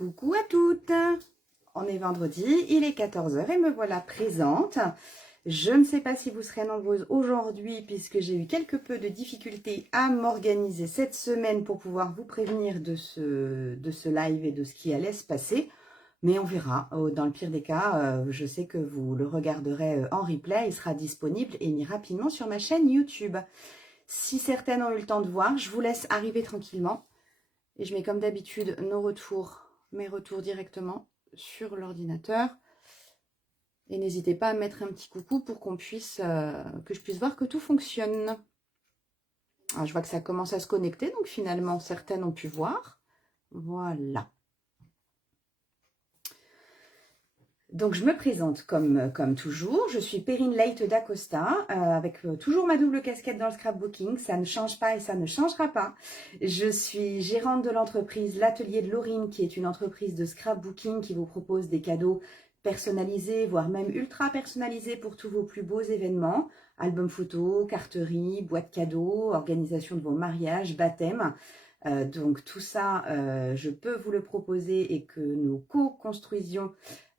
Coucou à toutes, on est vendredi, il est 14 h et me voilà présente. Je ne sais pas si vous serez nombreuses aujourd'hui puisque j'ai eu quelque peu de difficultés à m'organiser cette semaine pour pouvoir vous prévenir de ce live et de ce qui allait se passer. Mais on verra, dans le pire des cas, je sais que vous le regarderez en replay, il sera disponible et mis rapidement sur ma chaîne YouTube. Si certaines ont eu le temps de voir, je vous laisse arriver tranquillement. Et je mets comme d'habitude mes retours directement sur l'ordinateur. Et n'hésitez pas à mettre un petit coucou pour que je puisse voir que tout fonctionne. Alors, je vois que ça commence à se connecter, donc finalement certaines ont pu voir. Voilà. Donc je me présente comme toujours, je suis Perrine Leite d'Acosta, avec toujours ma double casquette dans le scrapbooking, ça ne change pas et ça ne changera pas. Je suis gérante de l'entreprise L'Atelier de Laurine, qui est une entreprise de scrapbooking qui vous propose des cadeaux personnalisés, voire même ultra personnalisés pour tous vos plus beaux événements, albums photos, carterie, boîtes cadeaux, organisation de vos mariages, baptêmes. Donc tout ça, je peux vous le proposer et que nous co-construisions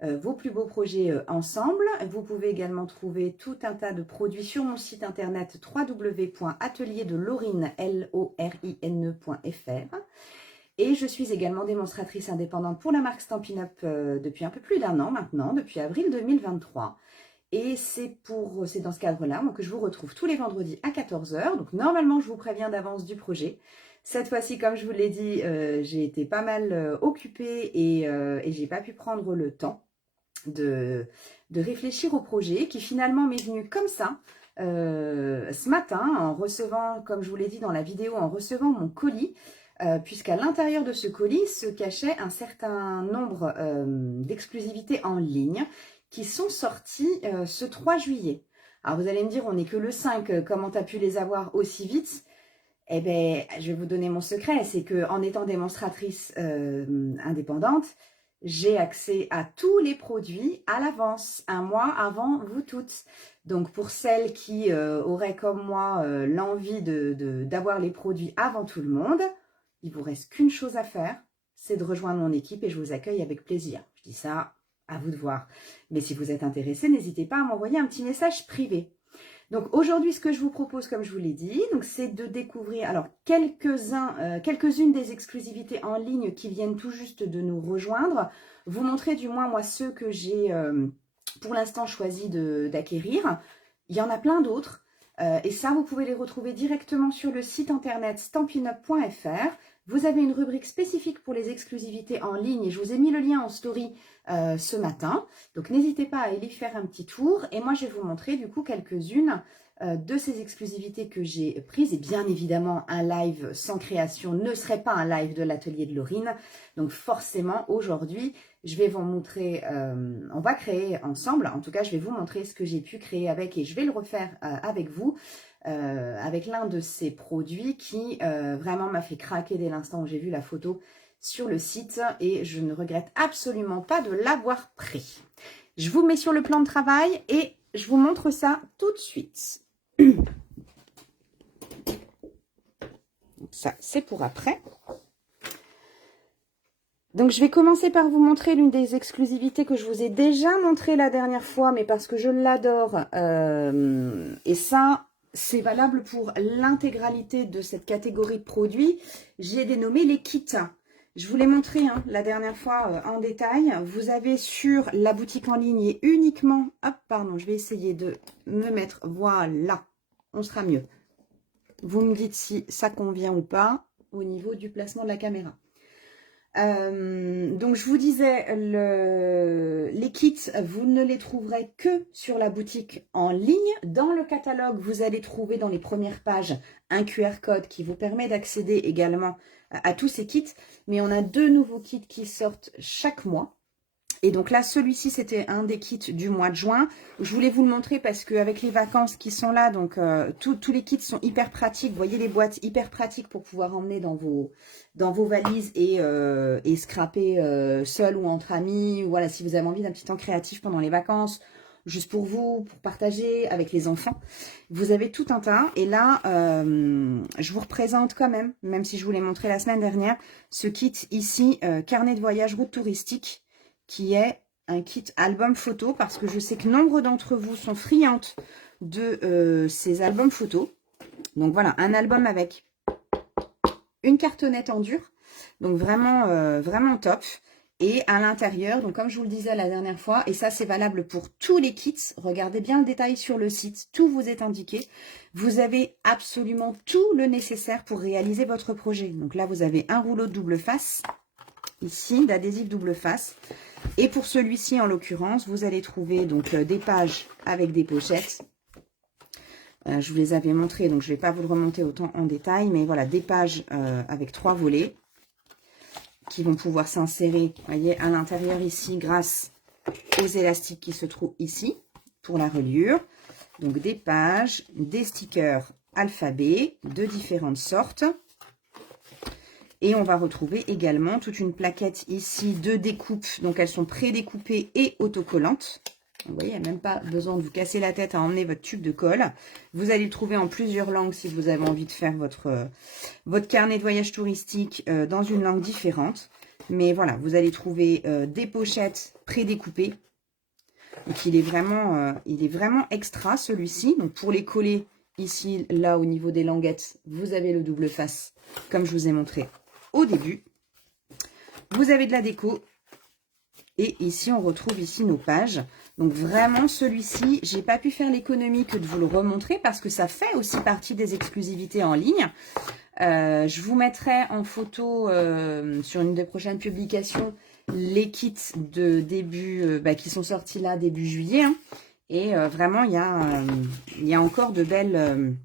vos plus beaux projets ensemble. Vous pouvez également trouver tout un tas de produits sur mon site internet www.atelierdelorine.fr. Et je suis également démonstratrice indépendante pour la marque Stampin' Up depuis un peu plus d'1 an maintenant, depuis avril 2023. Et c'est dans ce cadre-là que je vous retrouve tous les vendredis à 14 h. Donc normalement, je vous préviens d'avance du projet. Cette fois-ci, comme je vous l'ai dit, j'ai été pas mal occupée et j'ai pas pu prendre le temps de réfléchir au projet qui finalement m'est venu comme ça ce matin en recevant, comme je vous l'ai dit dans la vidéo, en recevant mon colis, puisqu'à l'intérieur de ce colis se cachait un certain nombre d'exclusivités en ligne qui sont sorties ce 3 juillet. Alors vous allez me dire, on n'est que le 5, comment tu as pu les avoir aussi vite ? Eh bien, je vais vous donner mon secret, c'est qu'en étant démonstratrice indépendante, j'ai accès à tous les produits à l'avance, un mois avant vous toutes. Donc pour celles qui auraient comme moi l'envie d'avoir les produits avant tout le monde, il vous reste qu'une chose à faire, c'est de rejoindre mon équipe et je vous accueille avec plaisir. Je dis ça, à vous de voir. Mais si vous êtes intéressé, n'hésitez pas à m'envoyer un petit message privé. Donc aujourd'hui, ce que je vous propose, comme je vous l'ai dit, c'est de découvrir alors quelques-unes des exclusivités en ligne qui viennent tout juste de nous rejoindre. Vous montrer du moins moi ceux que j'ai pour l'instant choisi d'acquérir. Il y en a plein d'autres. Et ça, vous pouvez les retrouver directement sur le site internet stampinup.fr. Vous avez une rubrique spécifique pour les exclusivités en ligne et je vous ai mis le lien en story ce matin. Donc n'hésitez pas à aller faire un petit tour. Et moi, je vais vous montrer du coup quelques-unes de ces exclusivités que j'ai prises. Et bien évidemment, un live sans création ne serait pas un live de l'atelier de Laurine. Donc forcément, aujourd'hui, je vais vous montrer, on va créer ensemble. En tout cas, je vais vous montrer ce que j'ai pu créer avec et je vais le refaire avec vous. Avec l'un de ces produits qui vraiment m'a fait craquer dès l'instant où j'ai vu la photo sur le site et je ne regrette absolument pas de l'avoir pris. Je vous mets sur le plan de travail et je vous montre ça tout de suite. Ça, c'est pour après. Donc, je vais commencer par vous montrer l'une des exclusivités que je vous ai déjà montré la dernière fois, mais parce que je l'adore. Et ça, c'est valable pour l'intégralité de cette catégorie de produits. J'ai dénommé les kits. Je vous l'ai montré la dernière fois en détail. Vous avez sur la boutique en ligne et uniquement... Hop, pardon, je vais essayer de me mettre... Voilà, on sera mieux. Vous me dites si ça convient ou pas au niveau du placement de la caméra. Donc je vous disais, les kits, vous ne les trouverez que sur la boutique en ligne. Dans le catalogue, vous allez trouver dans les premières pages un QR code qui vous permet d'accéder également à tous ces kits. Mais on a 2 nouveaux kits qui sortent chaque mois. Et donc là, celui-ci, c'était un des kits du mois de juin. Je voulais vous le montrer parce qu'avec les vacances qui sont là, donc tous les kits sont hyper pratiques. Vous voyez les boîtes hyper pratiques pour pouvoir emmener dans vos valises et scraper seul ou entre amis. Voilà, si vous avez envie d'un petit temps créatif pendant les vacances, juste pour vous, pour partager avec les enfants. Vous avez tout un tas. Et là, je vous représente quand même si je vous l'ai montré la semaine dernière, ce kit ici, carnet de voyage route touristique, qui est un kit album photo, parce que je sais que nombre d'entre vous sont friandes de ces albums photos. Donc voilà, un album avec une cartonnette en dur. Donc vraiment, vraiment top. Et à l'intérieur, donc comme je vous le disais la dernière fois, et ça c'est valable pour tous les kits, regardez bien le détail sur le site, tout vous est indiqué. Vous avez absolument tout le nécessaire pour réaliser votre projet. Donc là, vous avez un rouleau de double face, ici, d'adhésif double face. Et pour celui-ci, en l'occurrence, vous allez trouver donc des pages avec des pochettes. Je vous les avais montrées, donc je ne vais pas vous le remonter autant en détail, mais voilà, des pages avec 3 volets qui vont pouvoir s'insérer, voyez, à l'intérieur ici, grâce aux élastiques qui se trouvent ici, pour la reliure. Donc, des pages, des stickers alphabet de différentes sortes. Et on va retrouver également toute une plaquette ici de découpe. Donc, elles sont pré-découpées et autocollantes. Vous voyez, il n'y a même pas besoin de vous casser la tête à emmener votre tube de colle. Vous allez le trouver en plusieurs langues si vous avez envie de faire votre carnet de voyage touristique dans une langue différente. Mais voilà, vous allez trouver des pochettes pré-découpées. Donc, il est vraiment extra celui-ci. Donc, pour les coller ici, là, au niveau des languettes, vous avez le double face, comme je vous ai montré au début. Vous avez de la déco. Et ici, on retrouve ici nos pages. Donc vraiment, celui-ci, j'ai pas pu faire l'économie que de vous le remontrer parce que ça fait aussi partie des exclusivités en ligne. Je vous mettrai en photo sur une des prochaines publications les kits de début qui sont sortis là début juillet. Hein. Et vraiment, il y a encore de belles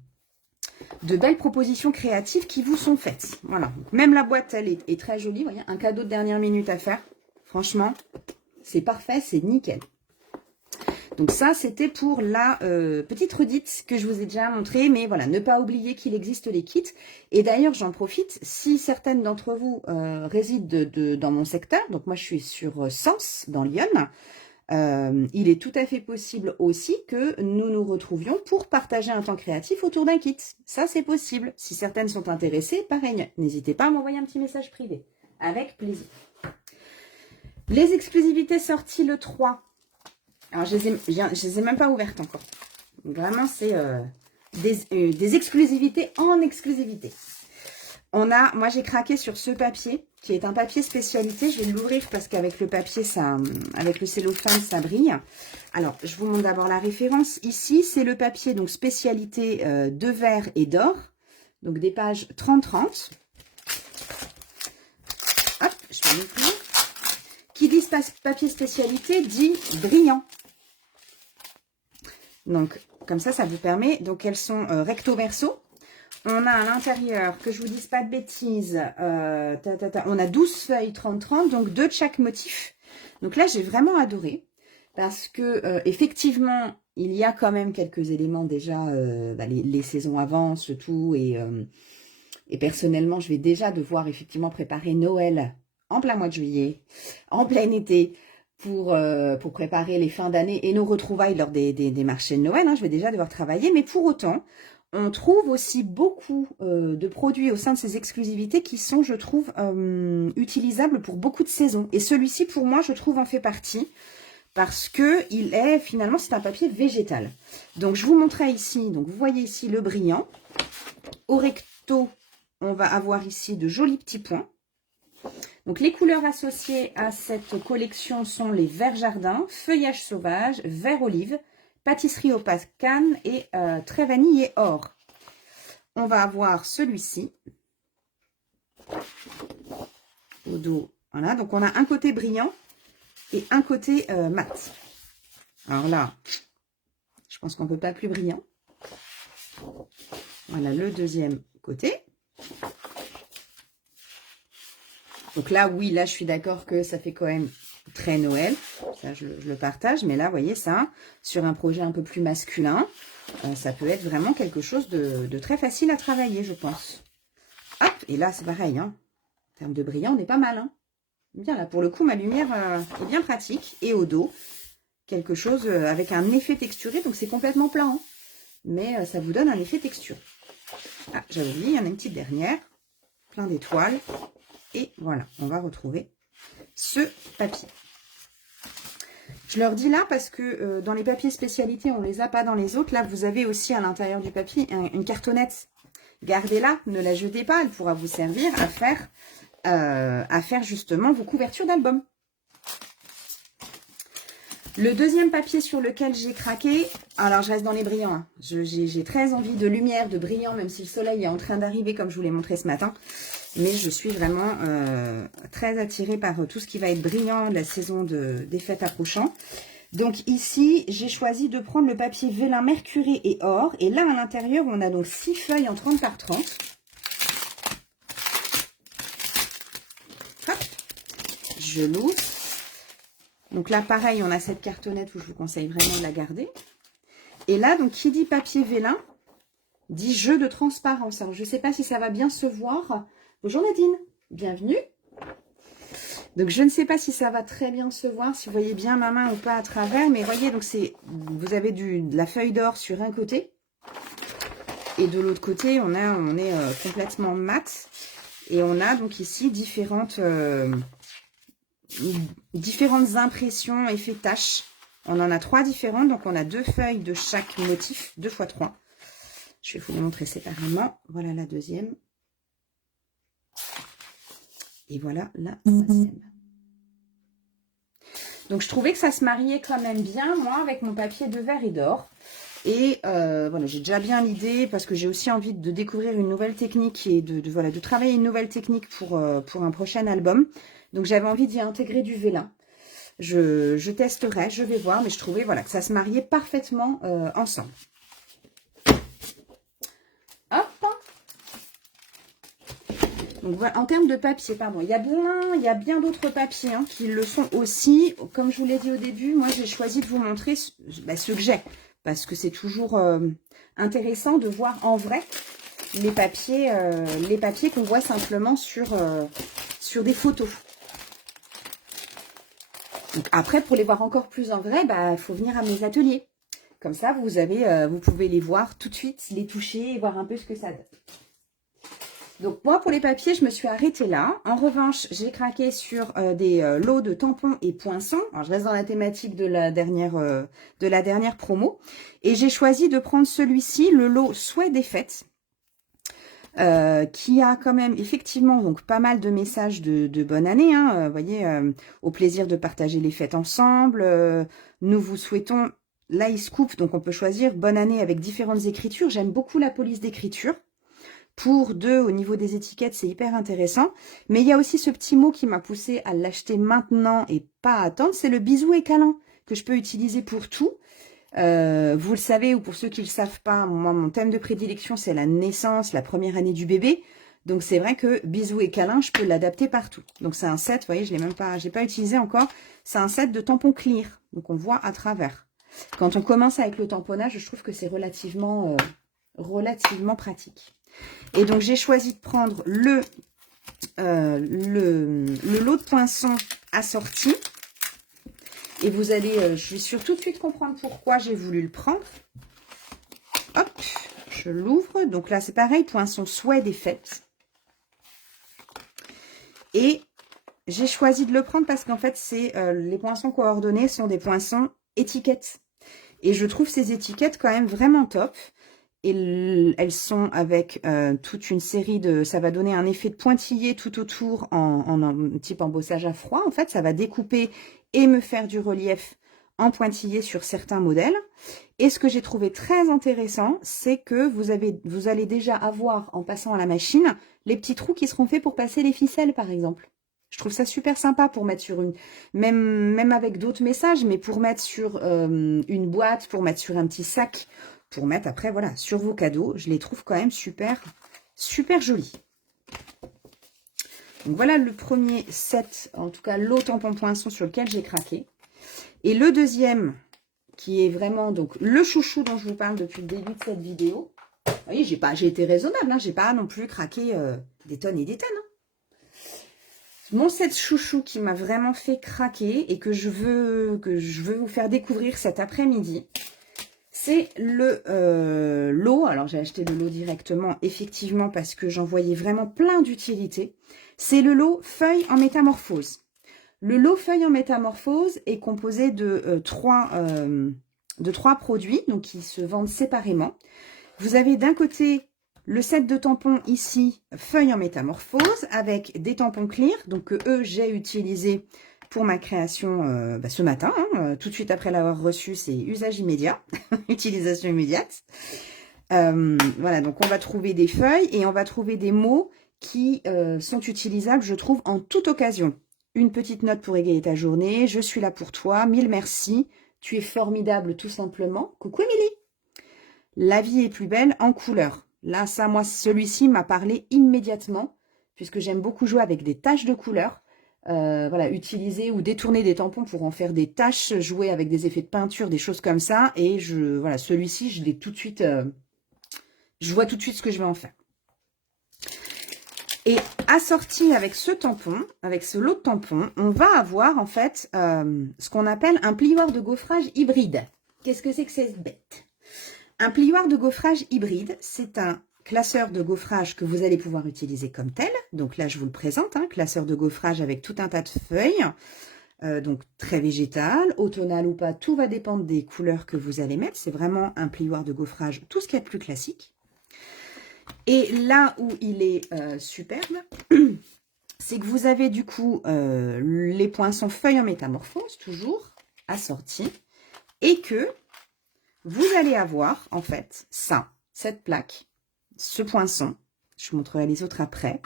propositions créatives qui vous sont faites. Voilà. Même la boîte, elle est très jolie. Vous voyez, un cadeau de dernière minute à faire. Franchement, c'est parfait, c'est nickel. Donc ça, c'était pour la petite redite que je vous ai déjà montré. Mais voilà, ne pas oublier qu'il existe les kits. Et d'ailleurs, j'en profite, si certaines d'entre vous résident dans mon secteur, donc moi je suis sur Sens, dans Lyon, il est tout à fait possible aussi que nous nous retrouvions pour partager un temps créatif autour d'un kit. Ça, c'est possible. Si certaines sont intéressées, pareil, n'hésitez pas à m'envoyer un petit message privé. Avec plaisir. Les exclusivités sorties le 3. Alors, je les ai même pas ouvertes encore. Vraiment, c'est des exclusivités en exclusivité. Moi, j'ai craqué sur ce papier, qui est un papier spécialité. Je vais l'ouvrir parce qu'avec le papier, avec le cellophane, ça brille. Alors, je vous montre d'abord la référence. Ici, c'est le papier, donc spécialité de verre et d'or. Donc, des pages 30-30. Hop, je vais l'ouvrir. Qui dit papier spécialité dit brillant. Donc, comme ça vous permet. Donc, elles sont recto verso. On a à l'intérieur, que je vous dise pas de bêtises, on a 12 feuilles 30-30, donc 2 de chaque motif. Donc là, j'ai vraiment adoré. Parce que, effectivement, il y a quand même quelques éléments déjà. Les saisons avancent, tout. Et personnellement, je vais déjà devoir effectivement préparer Noël en plein mois de juillet, en plein été, pour préparer les fins d'année et nos retrouvailles lors des marchés de Noël. Hein, je vais déjà devoir travailler, mais pour autant, on trouve aussi beaucoup de produits au sein de ces exclusivités qui sont, je trouve, utilisables pour beaucoup de saisons. Et celui-ci, pour moi, je trouve, en fait partie. Parce que finalement, c'est un papier végétal. Donc, je vous montrerai ici. Donc, vous voyez ici le brillant. Au recto, on va avoir ici de jolis petits points. Donc, les couleurs associées à cette collection sont les verts jardin, feuillage sauvage, vert olive, pâtisserie opaque canne et très vanille et or. On va avoir celui-ci. Au dos, voilà. Donc, on a un côté brillant et un côté mat. Alors là, je pense qu'on ne peut pas plus brillant. Voilà le deuxième côté. Donc là, oui, là, je suis d'accord que ça fait quand même très Noël. Ça, je le partage. Mais là, vous voyez ça, sur un projet un peu plus masculin, ça peut être vraiment quelque chose de très facile à travailler, je pense. Hop, et là, c'est pareil. Hein. En termes de brillant, on est pas mal. Hein. Bien, là, pour le coup, ma lumière est bien pratique. Et au dos, quelque chose avec un effet texturé. Donc c'est complètement plat, hein, mais ça vous donne un effet texture. Ah, j'avais oublié, il y en a une petite dernière, plein d'étoiles. Et voilà, on va retrouver ce papier. Je leur dis là parce que dans les papiers spécialités, on ne les a pas dans les autres. Là, vous avez aussi à l'intérieur du papier une cartonnette. Gardez-la, ne la jetez pas, elle pourra vous servir à faire justement vos couvertures d'album. Le deuxième papier sur lequel j'ai craqué, alors je reste dans les brillants, hein. J'ai très envie de lumière, de brillant, même si le soleil est en train d'arriver comme je vous l'ai montré ce matin. Mais je suis vraiment très attirée par tout ce qui va être brillant de la saison des fêtes approchant. Donc ici, j'ai choisi de prendre le papier vélin mercuré et or. Et là, à l'intérieur, on a donc 6 feuilles en 30 par 30. Hop, je l'ouvre. Donc là, pareil, on a cette cartonnette où je vous conseille vraiment de la garder. Et là, donc, qui dit papier vélin, dit jeu de transparence. Alors, je ne sais pas si ça va bien se voir. Bonjour Nadine, bienvenue. Donc, je ne sais pas si ça va très bien se voir, si vous voyez bien ma main ou pas à travers. Mais voyez, donc vous avez de la feuille d'or sur un côté. Et de l'autre côté, on est complètement mat. Et on a donc ici différentes impressions, effets taches. On en a 3 différentes, donc on a 2 feuilles de chaque motif, 2 x 3. Je vais vous les montrer séparément. Voilà la deuxième. Et voilà la troisième. Donc je trouvais que ça se mariait quand même bien, moi, avec mon papier de verre et d'or. Et voilà, j'ai déjà bien l'idée, parce que j'ai aussi envie de découvrir une nouvelle technique et de travailler une nouvelle technique pour un prochain album. Donc j'avais envie d'y intégrer du vélin. Je testerai, je vais voir, mais je trouvais voilà, que ça se mariait parfaitement ensemble. Hop. Donc voilà, en termes de papier, pardon, il y a bien d'autres papiers hein, qui le sont aussi. Comme je vous l'ai dit au début, moi j'ai choisi de vous montrer ce que j'ai. Parce que c'est toujours intéressant de voir en vrai les papiers qu'on voit simplement sur des photos. Donc après, pour les voir encore plus en vrai, il faut venir à mes ateliers. Comme ça, vous pouvez les voir tout de suite, les toucher et voir un peu ce que ça donne. Donc moi, pour les papiers, je me suis arrêtée là. En revanche, j'ai craqué sur des lots de tampons et poinçons. Alors, je reste dans la thématique de la dernière promo. Et j'ai choisi de prendre celui-ci, le lot Souhait des fêtes. Qui a quand même effectivement donc pas mal de messages de bonne année. Hein, vous voyez, au plaisir de partager les fêtes ensemble. Nous vous souhaitons, là il se coupe, donc on peut choisir bonne année avec différentes écritures. J'aime beaucoup la police d'écriture. Pour 2, au niveau des étiquettes, c'est hyper intéressant. Mais il y a aussi ce petit mot qui m'a poussé à l'acheter maintenant et pas à attendre. C'est le bisou et câlin que je peux utiliser pour tout. Vous le savez, ou pour ceux qui ne le savent pas, moi, mon thème de prédilection, c'est la naissance, la première année du bébé. Donc, c'est vrai que bisous et câlins, je peux l'adapter partout. Donc, c'est un set, vous voyez, je l'ai pas utilisé encore. C'est un set de tampons clear. Donc, on voit à travers. Quand on commence avec le tamponnage, je trouve que c'est relativement pratique. Et donc, j'ai choisi de prendre le lot de poinçons assorti. Et vous allez, je vais tout de suite comprendre pourquoi j'ai voulu le prendre. Hop, je l'ouvre. Donc là, c'est pareil, poinçon souhait des fêtes. Et j'ai choisi de le prendre parce qu'en fait, les poinçons coordonnés sont des poinçons étiquettes. Et je trouve ces étiquettes quand même vraiment top. Et elles sont avec toute une série de... Ça va donner un effet de pointillé tout autour en type embossage à froid. En fait, ça va découper et me faire du relief en pointillé sur certains modèles. Et ce que j'ai trouvé très intéressant, c'est que vous allez déjà avoir, en passant à la machine, les petits trous qui seront faits pour passer les ficelles, par exemple. Je trouve ça super sympa pour mettre sur même avec d'autres messages, mais pour mettre sur une boîte, pour mettre sur un petit sac, pour mettre après, voilà, sur vos cadeaux. Je les trouve quand même super, super jolis. Donc voilà le premier set, en tout cas lot tampon poinçon sur lequel j'ai craqué. Et le deuxième, qui est vraiment donc le chouchou dont je vous parle depuis le début de cette vidéo. Vous voyez, j'ai été raisonnable, hein, j'ai pas non plus craqué des tonnes et des tonnes. Hein. Mon set chouchou qui m'a vraiment fait craquer et que je veux vous faire découvrir cet après-midi, c'est le lot. Alors, j'ai acheté le lot directement, effectivement, parce que j'en voyais vraiment plein d'utilités. C'est le lot Feuilles en métamorphose. Le lot Feuilles en métamorphose est composé de trois produits, donc qui se vendent séparément. Vous avez d'un côté le set de tampons ici, Feuilles en métamorphose, avec des tampons clear, donc que eux, j'ai utilisé pour ma création ce matin, tout de suite après l'avoir reçu, c'est usage immédiat, utilisation immédiate. Voilà, donc on va trouver des feuilles et on va trouver des mots qui sont utilisables, je trouve, en toute occasion. Une petite note pour égayer ta journée, je suis là pour toi, mille merci, tu es formidable tout simplement. Coucou Émilie. La vie est plus belle en couleur. Là, ça, moi, celui-ci m'a parlé immédiatement, puisque j'aime beaucoup jouer avec des taches de couleur. Voilà, utiliser ou détourner des tampons pour en faire des taches, jouer avec des effets de peinture, des choses comme ça. Et voilà, celui-ci, je l'ai tout de suite, je vois tout de suite ce que je vais en faire. Et assorti avec ce tampon, avec ce lot de tampons, on va avoir en fait ce qu'on appelle un plioir de gaufrage hybride. Qu'est-ce que c'est que cette bête? Un plioir de gaufrage hybride, c'est un classeur de gaufrage que vous allez pouvoir utiliser comme tel. Donc là, je vous le présente, classeur de gaufrage avec tout un tas de feuilles. Donc très végétal, automnal ou pas, tout va dépendre des couleurs que vous allez mettre. C'est vraiment un plioir de gaufrage, tout ce qui est plus classique. Et là où il est superbe, c'est que vous avez du coup les poinçons feuilles en métamorphose, toujours assortis, et que vous allez avoir, en fait, cette plaque, ce poinçon, je vous montrerai les autres après,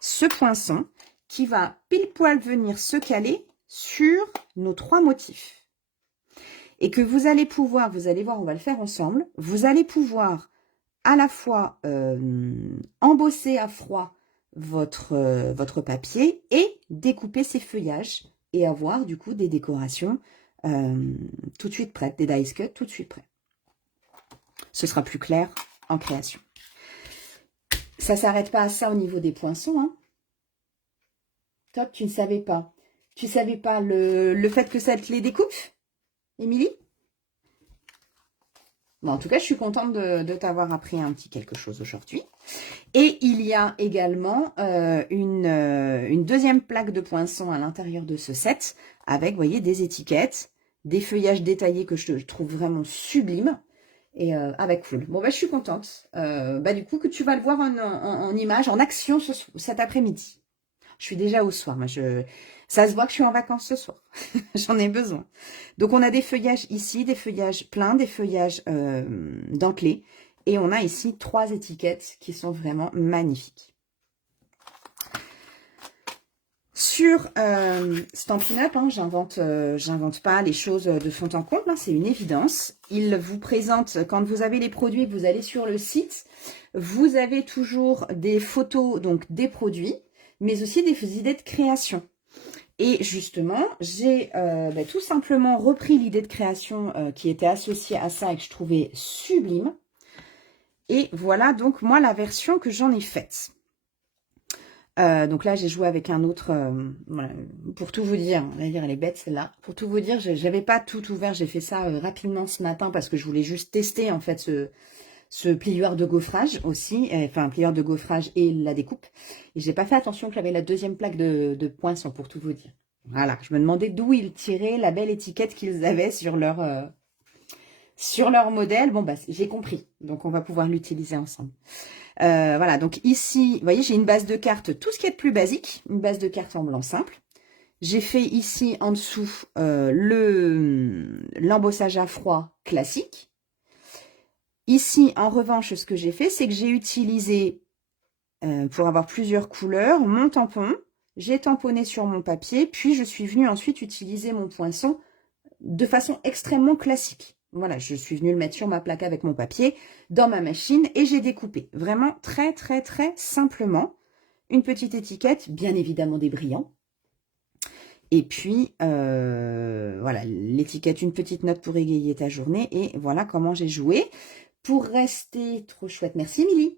ce poinçon qui va pile poil venir se caler sur nos trois motifs. Et que vous allez pouvoir, vous allez voir, on va le faire ensemble, vous allez pouvoir à la fois embosser à froid votre papier et découper ces feuillages et avoir du coup des décorations tout de suite prêtes, des dice cut tout de suite prêts. Ce sera plus clair en création. Ça ne s'arrête pas à ça au niveau des poinçons. Top, tu ne savais pas. Tu ne savais pas le fait que ça te les découpe, Émilie? Bon, en tout cas, je suis contente de t'avoir appris un petit quelque chose aujourd'hui. Et il y a également une deuxième plaque de poinçons à l'intérieur de ce set avec, vous voyez, des étiquettes, des feuillages détaillés que je trouve vraiment sublimes. Et avec full. Bon, je suis contente. Du coup, que tu vas le voir en image, en action cet après-midi. Je suis déjà au soir. Ça se voit que je suis en vacances ce soir. J'en ai besoin. Donc, on a des feuillages ici, des feuillages pleins, des feuillages dentelés. Et on a ici 3 étiquettes qui sont vraiment magnifiques. Sur Stampin' Up, j'invente pas les choses de fond en comble, c'est une évidence. Il vous présente, quand vous avez les produits, vous allez sur le site, vous avez toujours des photos donc des produits, mais aussi des idées de création. Et justement, j'ai tout simplement repris l'idée de création qui était associée à ça et que je trouvais sublime. Et voilà donc moi la version que j'en ai faite. Donc là, j'ai joué avec un autre, voilà, pour tout vous dire, on va dire, elle est bête celle-là. Pour tout vous dire, j'avais pas tout ouvert, j'ai fait ça rapidement ce matin parce que je voulais juste tester en fait ce plioir de gaufrage aussi, enfin plioir de gaufrage et la découpe. Et j'ai pas fait attention que j'avais la deuxième plaque de poinçons pour tout vous dire. Voilà, je me demandais d'où ils tiraient la belle étiquette qu'ils avaient sur leur modèle. Bon, j'ai compris, donc on va pouvoir l'utiliser ensemble. Voilà, donc ici, vous voyez, j'ai une base de cartes, tout ce qui est de plus basique, une base de cartes en blanc simple. J'ai fait ici en dessous l'embossage à froid classique. Ici, en revanche, ce que j'ai fait, c'est que j'ai utilisé, pour avoir plusieurs couleurs, mon tampon. J'ai tamponné sur mon papier, puis je suis venue ensuite utiliser mon poinçon de façon extrêmement classique. Voilà, je suis venue le mettre sur ma plaque avec mon papier, dans ma machine, et j'ai découpé. Vraiment très, très, très simplement. Une petite étiquette, bien évidemment des brillants. Et puis, voilà, l'étiquette, une petite note pour égayer ta journée. Et voilà comment j'ai joué. Pour rester trop chouette, merci Émilie.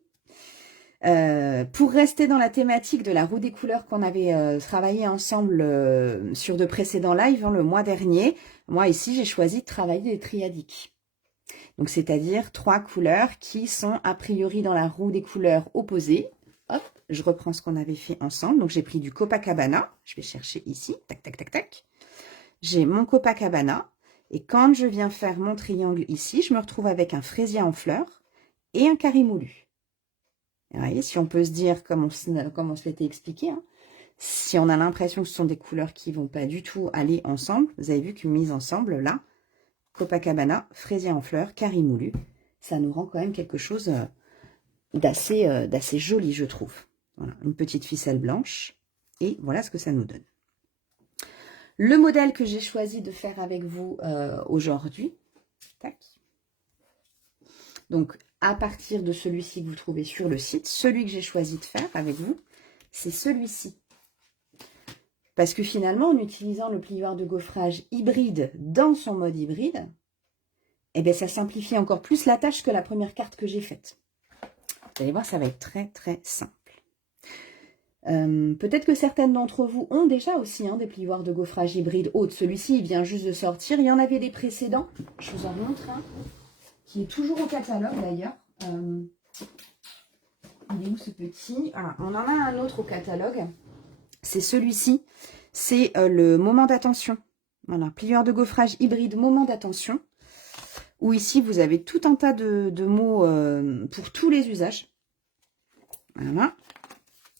Pour rester dans la thématique de la roue des couleurs qu'on avait travaillé ensemble sur de précédents lives, hein, le mois dernier, moi ici j'ai choisi de travailler des triadiques. Donc c'est-à-dire 3 couleurs qui sont a priori dans la roue des couleurs opposées. Hop, je reprends ce qu'on avait fait ensemble. Donc j'ai pris du Copacabana, je vais chercher ici, tac tac tac tac. J'ai mon Copacabana et quand je viens faire mon triangle ici, je me retrouve avec un fraisier en fleurs et un carré moulu. Vous voyez, si on peut se dire, comme on se l'était expliqué, hein, si on a l'impression que ce sont des couleurs qui ne vont pas du tout aller ensemble, vous avez vu qu'une mise ensemble, là, Copacabana, fraisier en fleurs, carré moulu, ça nous rend quand même quelque chose d'assez joli, je trouve. Voilà, une petite ficelle blanche, et voilà ce que ça nous donne. Le modèle que j'ai choisi de faire avec vous aujourd'hui, tac. Donc, à partir de celui-ci que vous trouvez sur le site, celui que j'ai choisi de faire avec vous, c'est celui-ci. Parce que finalement, en utilisant le plioir de gaufrage hybride dans son mode hybride, eh bien, ça simplifie encore plus la tâche que la première carte que j'ai faite. Vous allez voir, ça va être très, très simple. Peut-être que certaines d'entre vous ont déjà aussi des plioirs de gaufrage hybride haute. Celui-ci, il vient juste de sortir. Il y en avait des précédents. Je vous en montre un qui est toujours au catalogue d'ailleurs. Il est où ce petit? Ah, on en a un autre au catalogue. C'est celui-ci. C'est le moment d'attention. Voilà, plieur de gaufrage hybride moment d'attention. Où ici, vous avez tout un tas de mots pour tous les usages. Voilà.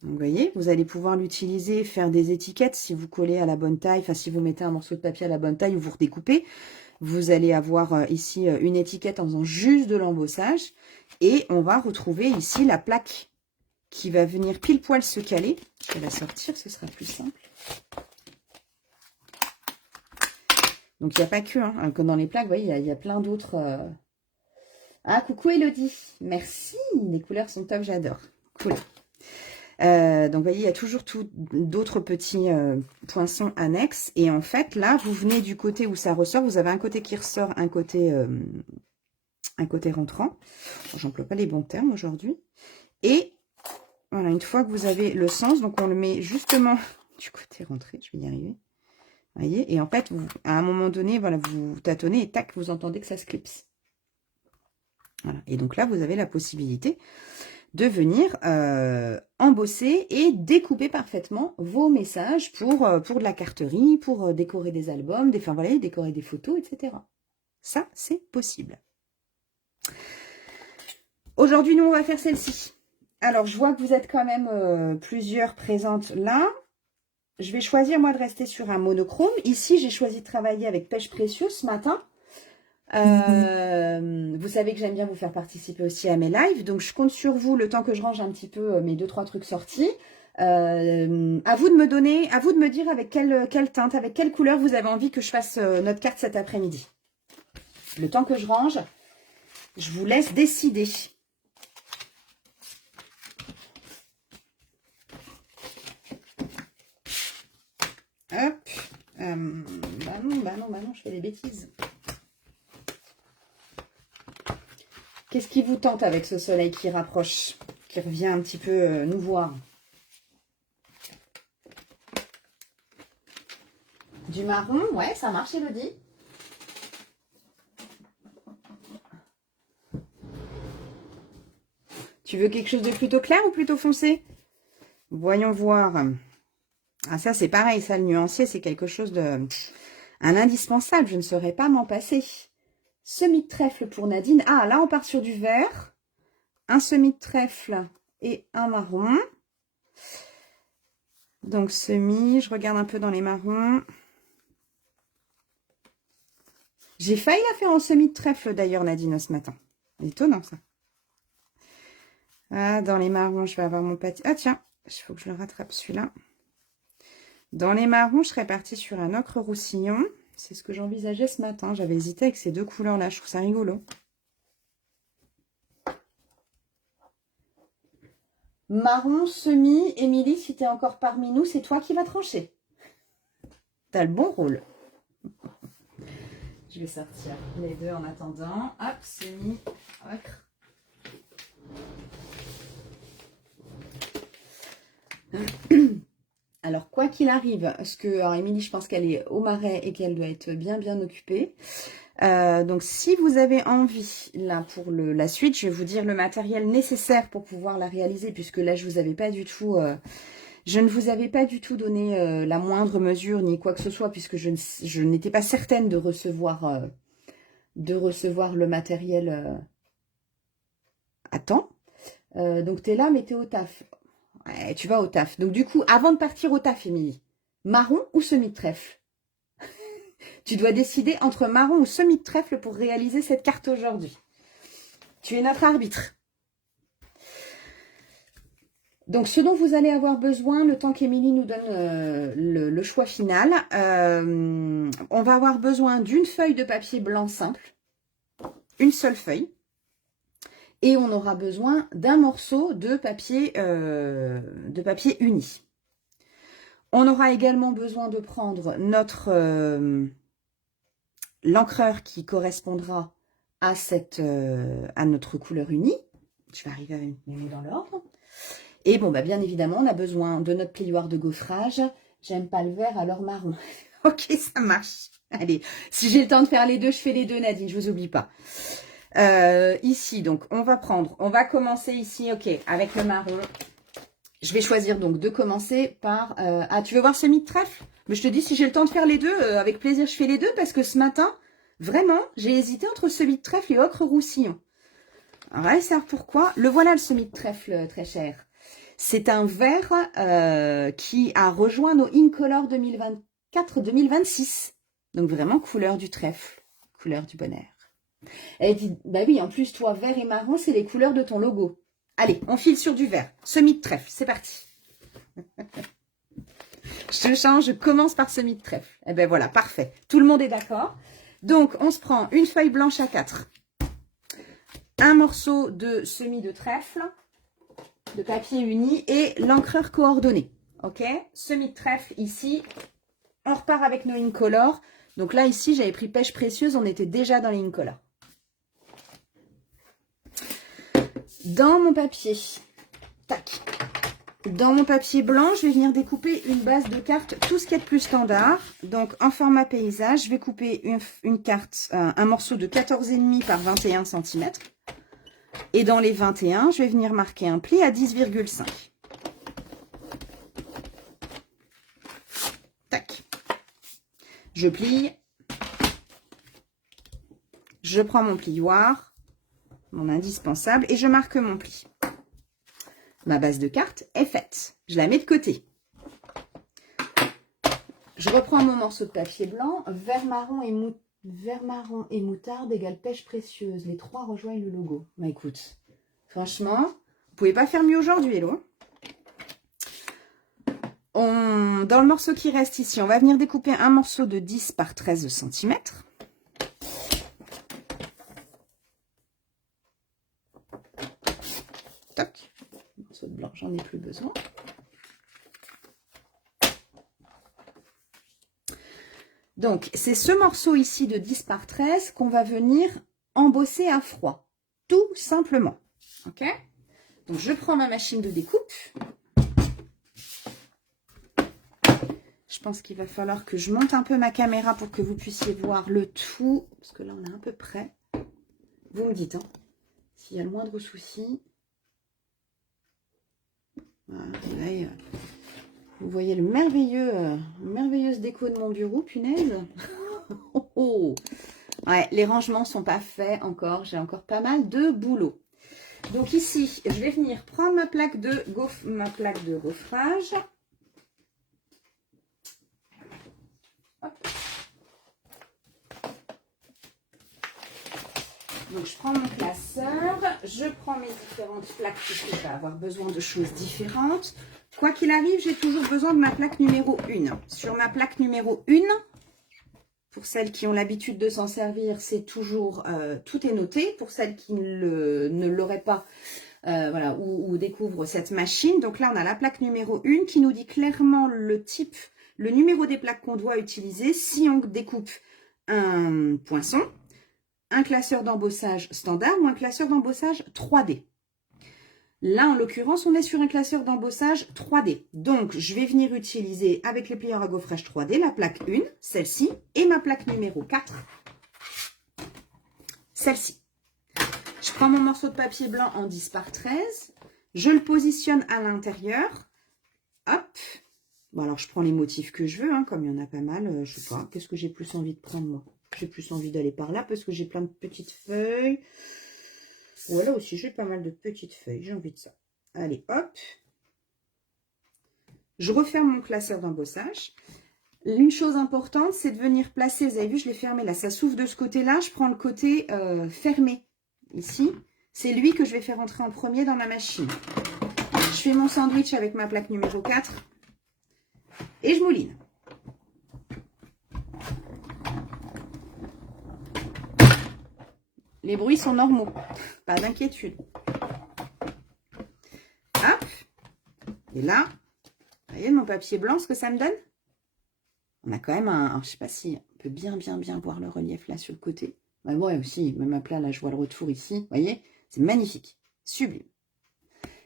Donc, vous voyez, vous allez pouvoir l'utiliser, faire des étiquettes si vous collez à la bonne taille. Enfin, si vous mettez un morceau de papier à la bonne taille ou vous redécoupez. Vous allez avoir ici une étiquette en faisant juste de l'embossage. Et on va retrouver ici la plaque qui va venir pile poil se caler. Je vais la sortir, ce sera plus simple. Donc, il n'y a pas que dans les plaques, vous voyez, il y a plein d'autres. Ah, coucou Elodie. Merci, les couleurs sont top, j'adore. Cool. Donc, vous voyez, il y a toujours d'autres petits poinçons annexes. Et en fait, là, vous venez du côté où ça ressort. Vous avez un côté qui ressort, un côté rentrant. J'emploie pas les bons termes aujourd'hui. Et voilà, une fois que vous avez le sens, donc on le met justement du côté rentré. Je vais y arriver. Vous voyez, et en fait, à un moment donné, voilà, vous tâtonnez et tac, vous entendez que ça se clipse. Voilà. Et donc là, vous avez la possibilité de venir embosser et découper parfaitement vos messages pour de la carterie, pour décorer des albums, enfin voilà, décorer des photos, etc. Ça, c'est possible. Aujourd'hui, nous, on va faire celle-ci. Alors, je vois que vous êtes quand même plusieurs présentes là. Je vais choisir, moi, de rester sur un monochrome. Ici, j'ai choisi de travailler avec Pêche Précieuse ce matin. Vous savez que j'aime bien vous faire participer aussi à mes lives. Donc, je compte sur vous le temps que je range un petit peu mes 2-3 trucs sortis. À vous de me dire avec quelle teinte, avec quelle couleur vous avez envie que je fasse notre carte cet après-midi. Le temps que je range, je vous laisse décider. Hop. Bah non, je fais des bêtises. Qu'est-ce qui vous tente avec ce soleil qui rapproche, qui revient un petit peu nous voir? Du marron, ouais, ça marche, Elodie. Tu veux quelque chose de plutôt clair ou plutôt foncé? Voyons voir. Ah, ça, c'est pareil, ça, le nuancier, c'est quelque chose de... un indispensable, je ne saurais pas m'en passer. Semis de trèfle pour Nadine. Ah, là, on part sur du vert. Un semis de trèfle et un marron. Donc, semis, je regarde un peu dans les marrons. J'ai failli la faire en semis de trèfle, d'ailleurs, Nadine, ce matin. Étonnant, ça. Ah, dans les marrons, je vais avoir mon pâté. Ah, tiens, il faut que je le rattrape, celui-là. Dans les marrons, je serais partie sur un ocre roussillon. C'est ce que j'envisageais ce matin. J'avais hésité avec ces deux couleurs-là. Je trouve ça rigolo. Marron, semis, Émilie, si tu es encore parmi nous, c'est toi qui vas trancher. Tu as le bon rôle. Je vais sortir les deux en attendant. Hop, semis, ocre. Alors, quoi qu'il arrive, parce que alors, Émilie, je pense qu'elle est au Marais et qu'elle doit être bien occupée. Donc, si vous avez envie, là, pour la suite, je vais vous dire le matériel nécessaire pour pouvoir la réaliser, puisque là, je vous avais pas du tout... je ne vous avais pas du tout donné la moindre mesure, ni quoi que ce soit, puisque je n'étais pas certaine de recevoir le matériel à temps. Donc, tu es là, mais tu es au taf. Ouais, tu vas au taf. Donc, du coup, avant de partir au taf, Émilie, marron ou semi-trèfle? Tu dois décider entre marron ou semi-trèfle pour réaliser cette carte aujourd'hui. Tu es notre arbitre. Donc, ce dont vous allez avoir besoin, le temps qu'Émilie nous donne le choix final, on va avoir besoin d'une feuille de papier blanc simple, une seule feuille, et on aura besoin d'un morceau de papier uni. On aura également besoin de prendre l'encreur qui correspondra à notre couleur unie. Je vais arriver à mettre dans l'ordre. Et bon, bah, bien évidemment, on a besoin de notre plioir de gaufrage. J'aime pas le vert, alors marron. Ok, ça marche. Allez, si j'ai le temps de faire les deux, je fais les deux, Nadine, je vous oublie pas. Ici, donc, on va commencer ici, ok, avec le marron. Je vais choisir donc de commencer par... ah, tu veux voir semi-trèfle? Mais je te dis, si j'ai le temps de faire les deux, avec plaisir, je fais les deux, parce que ce matin, vraiment, j'ai hésité entre semi-trèfle et ocre roussillon. On va savoir pourquoi. Le voilà, le semi-trèfle, très cher. C'est un vert qui a rejoint nos Incolor 2024-2026. Donc vraiment couleur du trèfle, couleur du bonheur. Elle dit, bah oui, en plus, toi, vert et marron, c'est les couleurs de ton logo. Allez, on file sur du vert. Semi de trèfle, c'est parti. je commence par semi de trèfle. Eh ben voilà, parfait. Tout le monde est d'accord. Donc, on se prend une feuille blanche A4, un morceau de semi de trèfle, de papier uni et l'encreur coordonnée. Ok, semi de trèfle ici. On repart avec nos Incolor. Donc là, ici, j'avais pris pêche précieuse. On était déjà dans les Incolor. Dans mon papier, tac. Dans mon papier blanc, je vais venir découper une base de cartes, tout ce qui est de plus standard. Donc, en format paysage, je vais couper une carte, un morceau de 14,5 par 21 cm. Et dans les 21, je vais venir marquer un pli à 10,5. Tac. Je plie. Je prends mon plioir, mon indispensable, et je marque mon pli. Ma base de cartes est faite. Je la mets de côté. Je reprends mon morceau de papier blanc. Vert marron et moutarde égale pêche précieuse. Les trois rejoignent le logo. Bah écoute, franchement, vous pouvez pas faire mieux aujourd'hui, hello. Dans le morceau qui reste ici, on va venir découper un morceau de 10 par 13 cm. Toc. Morceau de blanc, j'en ai plus besoin. Donc, c'est ce morceau ici de 10 par 13 qu'on va venir embosser à froid. Tout simplement. Ok? Donc, je prends ma machine de découpe. Je pense qu'il va falloir que je monte un peu ma caméra pour que vous puissiez voir le tout. Parce que là, on est à peu près. Vous me dites, hein, s'il y a le moindre souci. Voilà, là, vous voyez le merveilleuse déco de mon bureau, punaise. Oh, oh. Ouais, les rangements sont pas faits encore. J'ai encore pas mal de boulot. Donc ici, je vais venir prendre ma plaque de gaufrage. Hop. Donc je prends mon classeur, je prends mes différentes plaques puisque je vais avoir besoin de choses différentes. Quoi qu'il arrive, j'ai toujours besoin de ma plaque numéro 1. Sur ma plaque numéro 1, pour celles qui ont l'habitude de s'en servir, c'est toujours, tout est noté. Pour celles qui ne l'auraient pas, voilà, ou découvrent cette machine. Donc là, on a la plaque numéro 1 qui nous dit clairement le type, le numéro des plaques qu'on doit utiliser si on découpe un poinçon, un classeur d'embossage standard ou un classeur d'embossage 3D. Là, en l'occurrence, on est sur un classeur d'embossage 3D. Donc, je vais venir utiliser avec les plieurs à gaufrage 3D la plaque 1, celle-ci, et ma plaque numéro 4, celle-ci. Je prends mon morceau de papier blanc en 10 par 13, je le positionne à l'intérieur. Hop. Bon, alors, je prends les motifs que je veux, hein, comme il y en a pas mal. Je sais pas, qu'est-ce que j'ai plus envie de prendre, moi? J'ai plus envie d'aller par là parce que j'ai plein de petites feuilles. Voilà aussi, j'ai pas mal de petites feuilles. J'ai envie de ça. Allez, hop. Je referme mon classeur d'embossage. Une chose importante, c'est de venir placer, vous avez vu, je l'ai fermé là, ça s'ouvre de ce côté-là. Je prends le côté fermé, ici. C'est lui que je vais faire entrer en premier dans ma machine. Je fais mon sandwich avec ma plaque numéro 4 et je mouline. Les bruits sont normaux, pas d'inquiétude. Hop. Et là, vous voyez mon papier blanc, ce que ça me donne? On a quand même un... Alors, je ne sais pas si on peut bien voir le relief là sur le côté. Bah, ouais, aussi, même à plat, là, je vois le retour ici. Vous voyez? C'est magnifique. Sublime.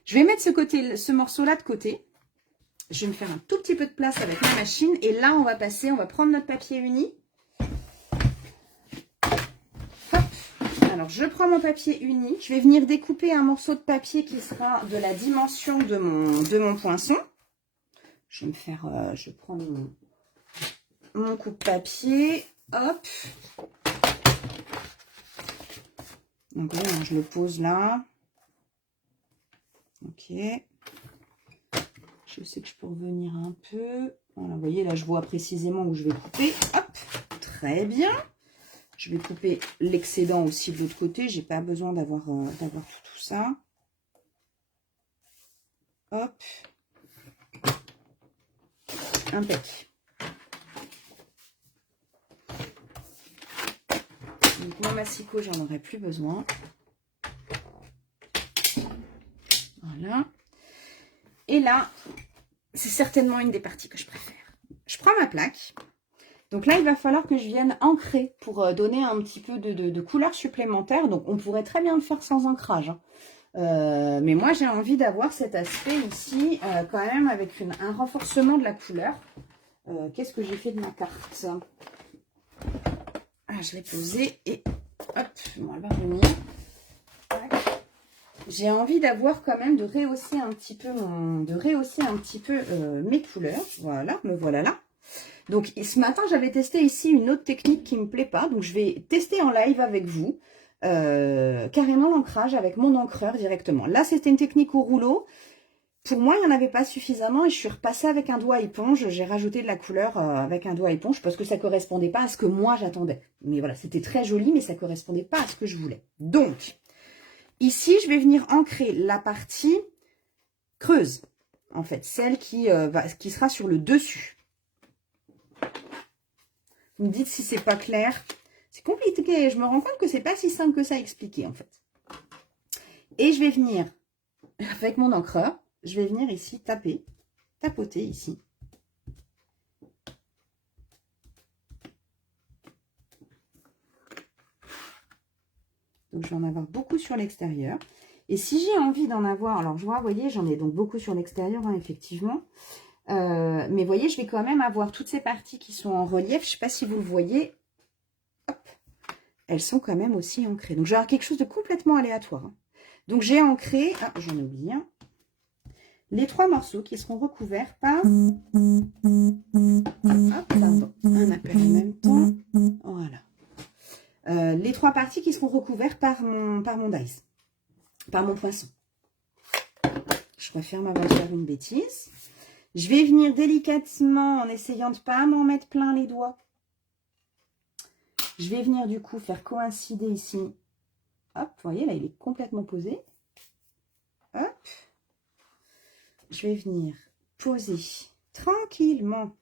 Je vais mettre ce morceau-là de côté. Je vais me faire un tout petit peu de place avec ma machine. Et là, on va prendre notre papier uni. Alors, je prends mon papier uni. Je vais venir découper un morceau de papier qui sera de la dimension de mon poinçon. Je vais me faire... je prends mon coupe-papier. Hop. Donc, là, je le pose là. Ok. Je sais que je peux revenir un peu. Voilà, vous voyez, là, je vois précisément où je vais couper. Hop. Très bien. Je vais couper l'excédent aussi de l'autre côté. J'ai pas besoin d'avoir tout ça. Hop. Impec. Donc mon massicot, j'en aurai plus besoin. Voilà. Et là, c'est certainement une des parties que je préfère. Je prends ma plaque. Donc là, il va falloir que je vienne ancrer pour donner un petit peu de couleur supplémentaire. Donc, on pourrait très bien le faire sans ancrage. Hein. Mais moi, j'ai envie d'avoir cet aspect ici, quand même, avec un renforcement de la couleur. Qu'est-ce que j'ai fait de ma carte? Ah, je l'ai posée et hop, bon, elle va revenir. J'ai envie d'avoir quand même, de rehausser un petit peu, mes couleurs. Voilà, me voilà là. Donc, ce matin, j'avais testé ici une autre technique qui ne me plaît pas. Donc, je vais tester en live avec vous, carrément l'ancrage avec mon encreur directement. Là, c'était une technique au rouleau. Pour moi, il n'y en avait pas suffisamment et je suis repassée avec un doigt éponge. J'ai rajouté de la couleur avec un doigt éponge parce que ça ne correspondait pas à ce que moi, j'attendais. Mais voilà, c'était très joli, mais ça ne correspondait pas à ce que je voulais. Donc, ici, je vais venir ancrer la partie creuse, en fait, celle qui sera sur le dessus. Vous me dites si c'est pas clair. C'est compliqué. Je me rends compte que c'est pas si simple que ça à expliquer, en fait. Et je vais venir, avec mon encreur, je vais venir ici tapoter ici. Donc, je vais en avoir beaucoup sur l'extérieur. Et si j'ai envie d'en avoir, alors je vois, vous voyez, j'en ai donc beaucoup sur l'extérieur, hein, effectivement. Mais vous voyez, je vais quand même avoir toutes ces parties qui sont en relief. Je ne sais pas si vous le voyez. Hop, elles sont quand même aussi ancrées. Donc, je vais avoir quelque chose de complètement aléatoire. Hein. Donc, j'ai ancré, ah, j'en ai oublié un, les 3 morceaux qui seront recouverts par... Hop, pardon, un appel en même temps. Voilà. Les 3 parties qui seront recouvertes par mon dice, par mon poinçon. Je referme avant de faire une bêtise. Je vais venir délicatement, en essayant de ne pas m'en mettre plein les doigts. Je vais venir du coup faire coïncider ici. Hop, vous voyez, là, il est complètement posé. Hop. Je vais venir poser tranquillement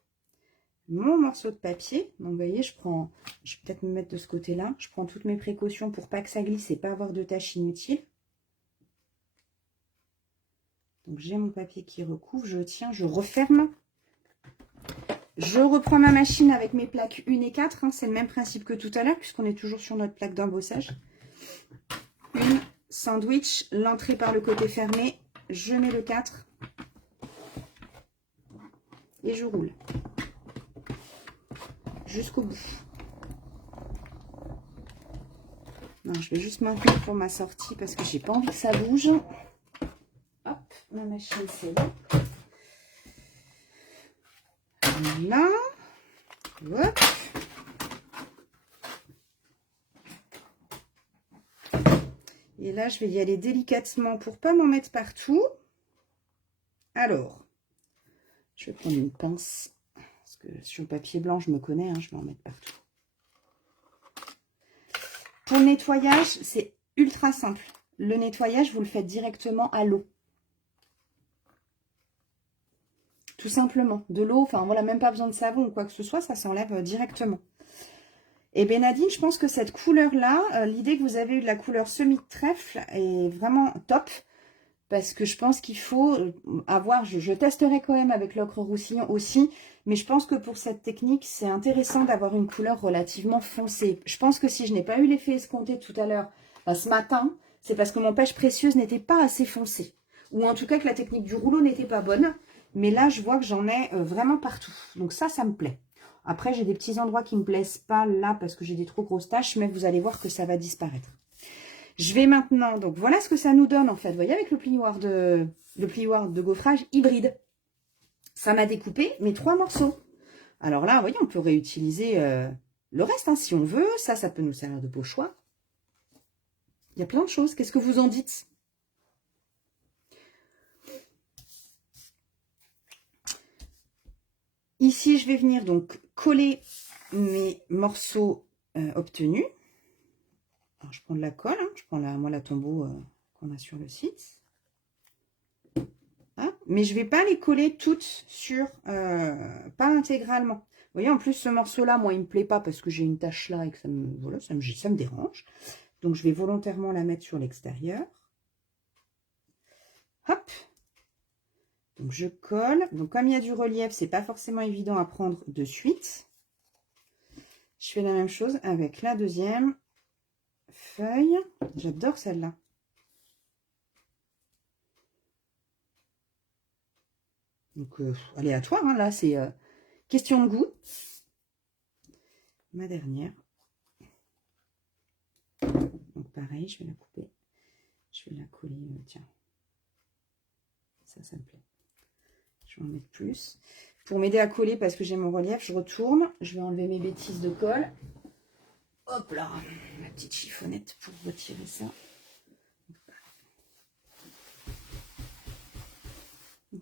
mon morceau de papier. Donc, vous voyez, je vais peut-être me mettre de ce côté-là. Je prends toutes mes précautions pour pas que ça glisse et pas avoir de tâches inutiles. Donc, j'ai mon papier qui recouvre, je tiens, je referme. Je reprends ma machine avec mes plaques 1 et 4. Hein, c'est le même principe que tout à l'heure, puisqu'on est toujours sur notre plaque d'embossage. Une, sandwich, l'entrée par le côté fermé je mets le 4 et je roule jusqu'au bout. Non, je vais juste maintenir pour ma sortie parce que j'ai pas envie que ça bouge. Hop, ma machine c'est là. Voilà. Hop. Et là, je vais y aller délicatement pour pas m'en mettre partout. Alors, je vais prendre une pince. Parce que sur le papier blanc, je me connais, hein, je vais en mettre partout. Pour le nettoyage, c'est ultra simple. Le nettoyage, vous le faites directement à l'eau. Tout simplement. De l'eau, enfin voilà, même pas besoin de savon ou quoi que ce soit, ça s'enlève directement. Et bien Nadine, je pense que cette couleur-là, l'idée que vous avez eue de la couleur semi-trèfle est vraiment top. Parce que je pense qu'il faut avoir, je testerai quand même avec l'ocre roussillon aussi, mais je pense que pour cette technique, c'est intéressant d'avoir une couleur relativement foncée. Je pense que si je n'ai pas eu l'effet escompté tout à l'heure, ce matin, c'est parce que mon pêche précieuse n'était pas assez foncée. Ou en tout cas que la technique du rouleau n'était pas bonne. Mais là, je vois que j'en ai vraiment partout. Donc ça me plaît. Après, j'ai des petits endroits qui ne me plaisent pas là parce que j'ai des trop grosses taches, mais vous allez voir que ça va disparaître. Je vais maintenant, donc voilà ce que ça nous donne en fait. Vous voyez avec le plioir de gaufrage hybride. Ça m'a découpé mes 3 morceaux. Alors là, vous voyez, on peut réutiliser le reste hein, si on veut. Ça peut nous servir de pochoir. Il y a plein de choses. Qu'est-ce que vous en dites? Ici, je vais venir donc coller mes morceaux obtenus. Alors, je prends de la colle, hein, je prends la tombeau qu'on a sur le site. Hein, mais je ne vais pas les coller toutes sur, pas intégralement. Vous voyez, en plus, ce morceau-là, moi, il ne me plaît pas parce que j'ai une tache là et que ça me dérange. Donc, je vais volontairement la mettre sur l'extérieur. Hop. Donc, je colle. Donc, comme il y a du relief, c'est pas forcément évident à prendre de suite. Je fais la même chose avec la deuxième feuille. J'adore celle-là. Donc, aléatoire, hein, là, c'est question de goût. Ma dernière. Donc, pareil, je vais la couper. Je vais la coller, tiens. Ça me plaît. Je vais en mettre plus. Pour m'aider à coller, parce que j'ai mon relief, je retourne. Je vais enlever mes bêtises de colle. Hop là, ma petite chiffonnette pour retirer ça.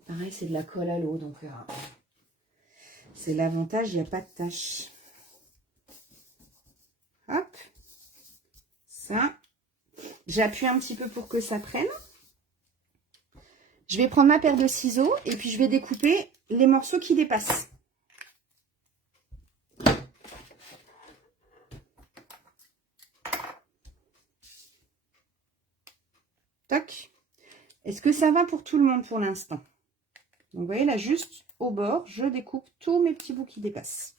Pareil, c'est de la colle à l'eau, donc c'est l'avantage, il n'y a pas de tache. Hop, ça. J'appuie un petit peu pour que ça prenne. Je vais prendre ma paire de ciseaux et puis je vais découper les morceaux qui dépassent. Tac. Est-ce que ça va pour tout le monde pour l'instant? Donc, vous voyez, là, juste au bord, je découpe tous mes petits bouts qui dépassent.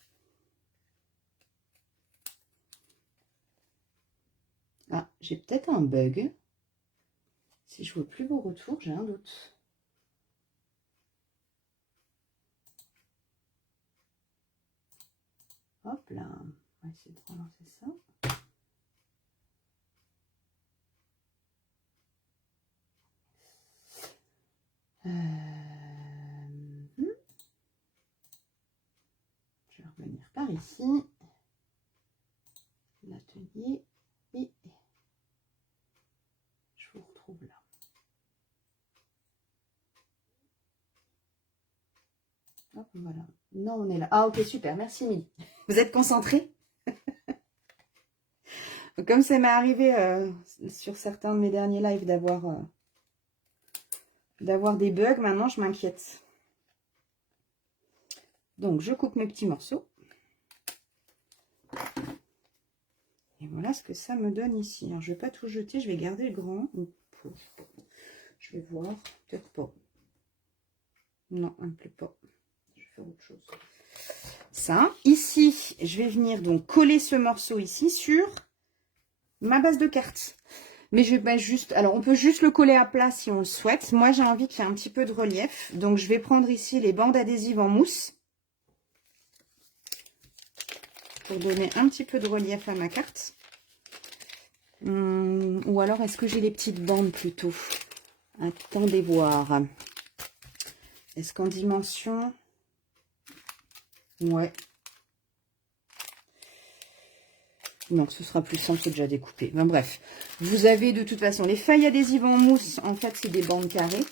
Ah, j'ai peut-être un bug. Si je vois plus vos retours, j'ai un doute. Hop là. On va essayer de relancer ça. Je vais revenir par ici. L'atelier. Et je vous retrouve là. Hop, voilà. Non, on est là. Ah, ok, super. Merci, Milly. Vous êtes concentrés? Comme ça m'est arrivé sur certains de mes derniers lives d'avoir des bugs, maintenant je m'inquiète. Donc, je coupe mes petits morceaux. Et voilà ce que ça me donne ici. Alors, je ne vais pas tout jeter, je vais garder le grand. Je vais voir. Peut-être pas. Non, elle ne me plaît pas. Je vais faire autre chose. Ça. Ici, je vais venir donc coller ce morceau ici sur ma base de cartes. Mais je vais pas juste... Alors, on peut juste le coller à plat si on le souhaite. Moi, j'ai envie qu'il y ait un petit peu de relief. Donc, je vais prendre ici les bandes adhésives en mousse. Pour donner un petit peu de relief à ma carte. Ou alors, est-ce que j'ai les petites bandes plutôt? Attendez voir. Est-ce qu'en dimension... Ouais. Non, ce sera plus simple, c'est déjà découpé. Ben, bref, vous avez de toute façon les feuilles adhésives en mousse. En fait, c'est des bandes carrées.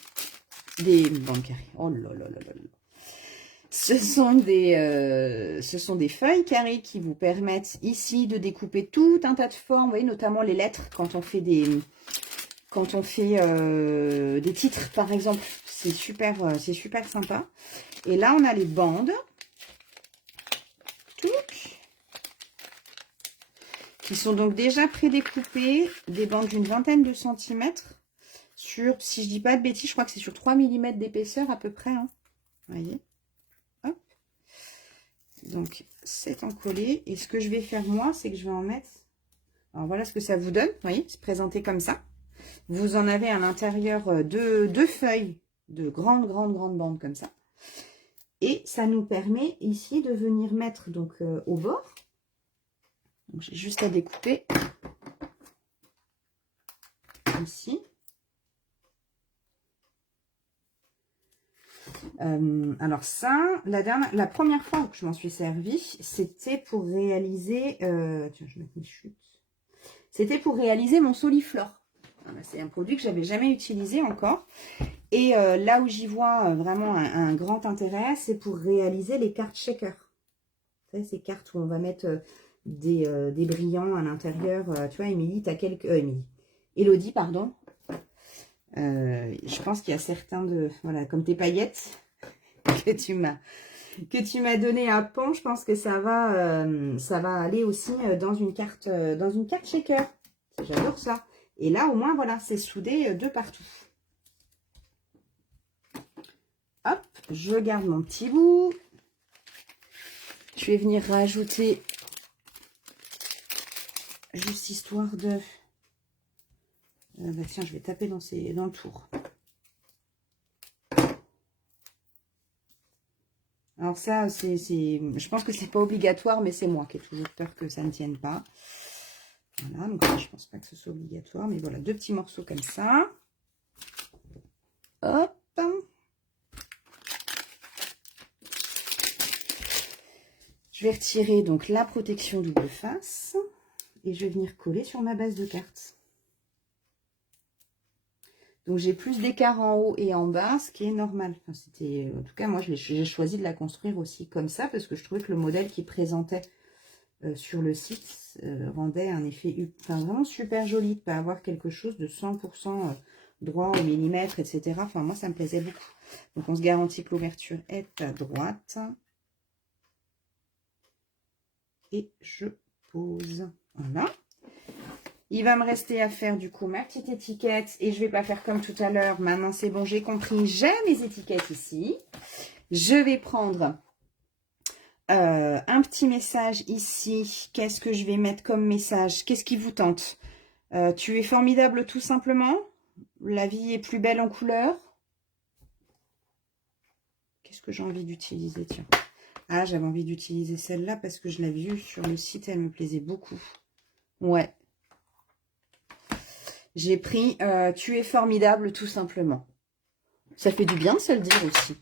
Des bandes carrées. Oh là là là là là. Ce sont des feuilles carrées qui vous permettent ici de découper tout un tas de formes. Vous voyez, notamment les lettres quand on fait des titres, par exemple. C'est super sympa. Et là, on a les bandes. Qui sont donc déjà prédécoupées, des bandes d'une vingtaine de centimètres sur, si je dis pas de bêtises, je crois que c'est sur 3 mm d'épaisseur à peu près. Hein. Vous voyez, hop. Donc, c'est encollé. Et ce que je vais faire moi, c'est que je vais en mettre... Alors, voilà ce que ça vous donne. Vous voyez, c'est présenté comme ça. Vous en avez à l'intérieur deux feuilles de grandes bandes comme ça. Et ça nous permet ici de venir mettre donc au bord. Donc, j'ai juste à découper ici. Alors ça, la première fois que je m'en suis servi, c'était pour réaliser... tiens, je vais mettre mes chutes. C'était pour réaliser mon Soliflore. Voilà, c'est un produit que j'avais jamais utilisé encore. Et là où j'y vois vraiment un grand intérêt, c'est pour réaliser les cartes shaker. Vous savez, ces cartes où on va mettre... des brillants à l'intérieur. Tu vois, Émilie, tu as quelques... Élodie, pardon. Je pense qu'il y a certains de... Voilà, comme tes paillettes que tu m'as donné à Pan, je pense que ça va aller aussi dans une carte shaker. J'adore ça. Et là, au moins, voilà, c'est soudé de partout. Hop, je garde mon petit bout. Je vais venir rajouter... Juste histoire de... bah tiens, je vais taper dans le tour. Alors ça, je pense que c'est pas obligatoire, mais c'est moi qui ai toujours peur que ça ne tienne pas. Voilà, donc là, je pense pas que ce soit obligatoire, mais voilà, 2 petits morceaux comme ça. Hop. Je vais retirer donc la protection double face et je vais venir coller sur ma base de cartes. Donc j'ai plus d'écart en haut et en bas, ce qui est normal. Enfin, en tout cas, moi j'ai choisi de la construire aussi comme ça parce que je trouvais que le modèle qui présentait sur le site rendait un effet vraiment super joli de ne pas avoir quelque chose de 100% droit au millimètre, etc. Enfin, moi ça me plaisait beaucoup. Donc on se garantit que l'ouverture est à droite. Et je pose. Voilà. Il va me rester à faire du coup ma petite étiquette. Et je ne vais pas faire comme tout à l'heure. Maintenant, c'est bon, j'ai compris. J'ai mes étiquettes ici. Je vais prendre un petit message ici. Qu'est-ce que je vais mettre comme message? Qu'est-ce qui vous tente? Tu es formidable tout simplement. La vie est plus belle en couleur. Qu'est-ce que j'ai envie d'utiliser? Tiens. Ah, j'avais envie d'utiliser celle-là parce que je l'avais vue sur le site, elle me plaisait beaucoup. Ouais. J'ai pris « Tu es formidable tout simplement ». Ça fait du bien de se le dire aussi.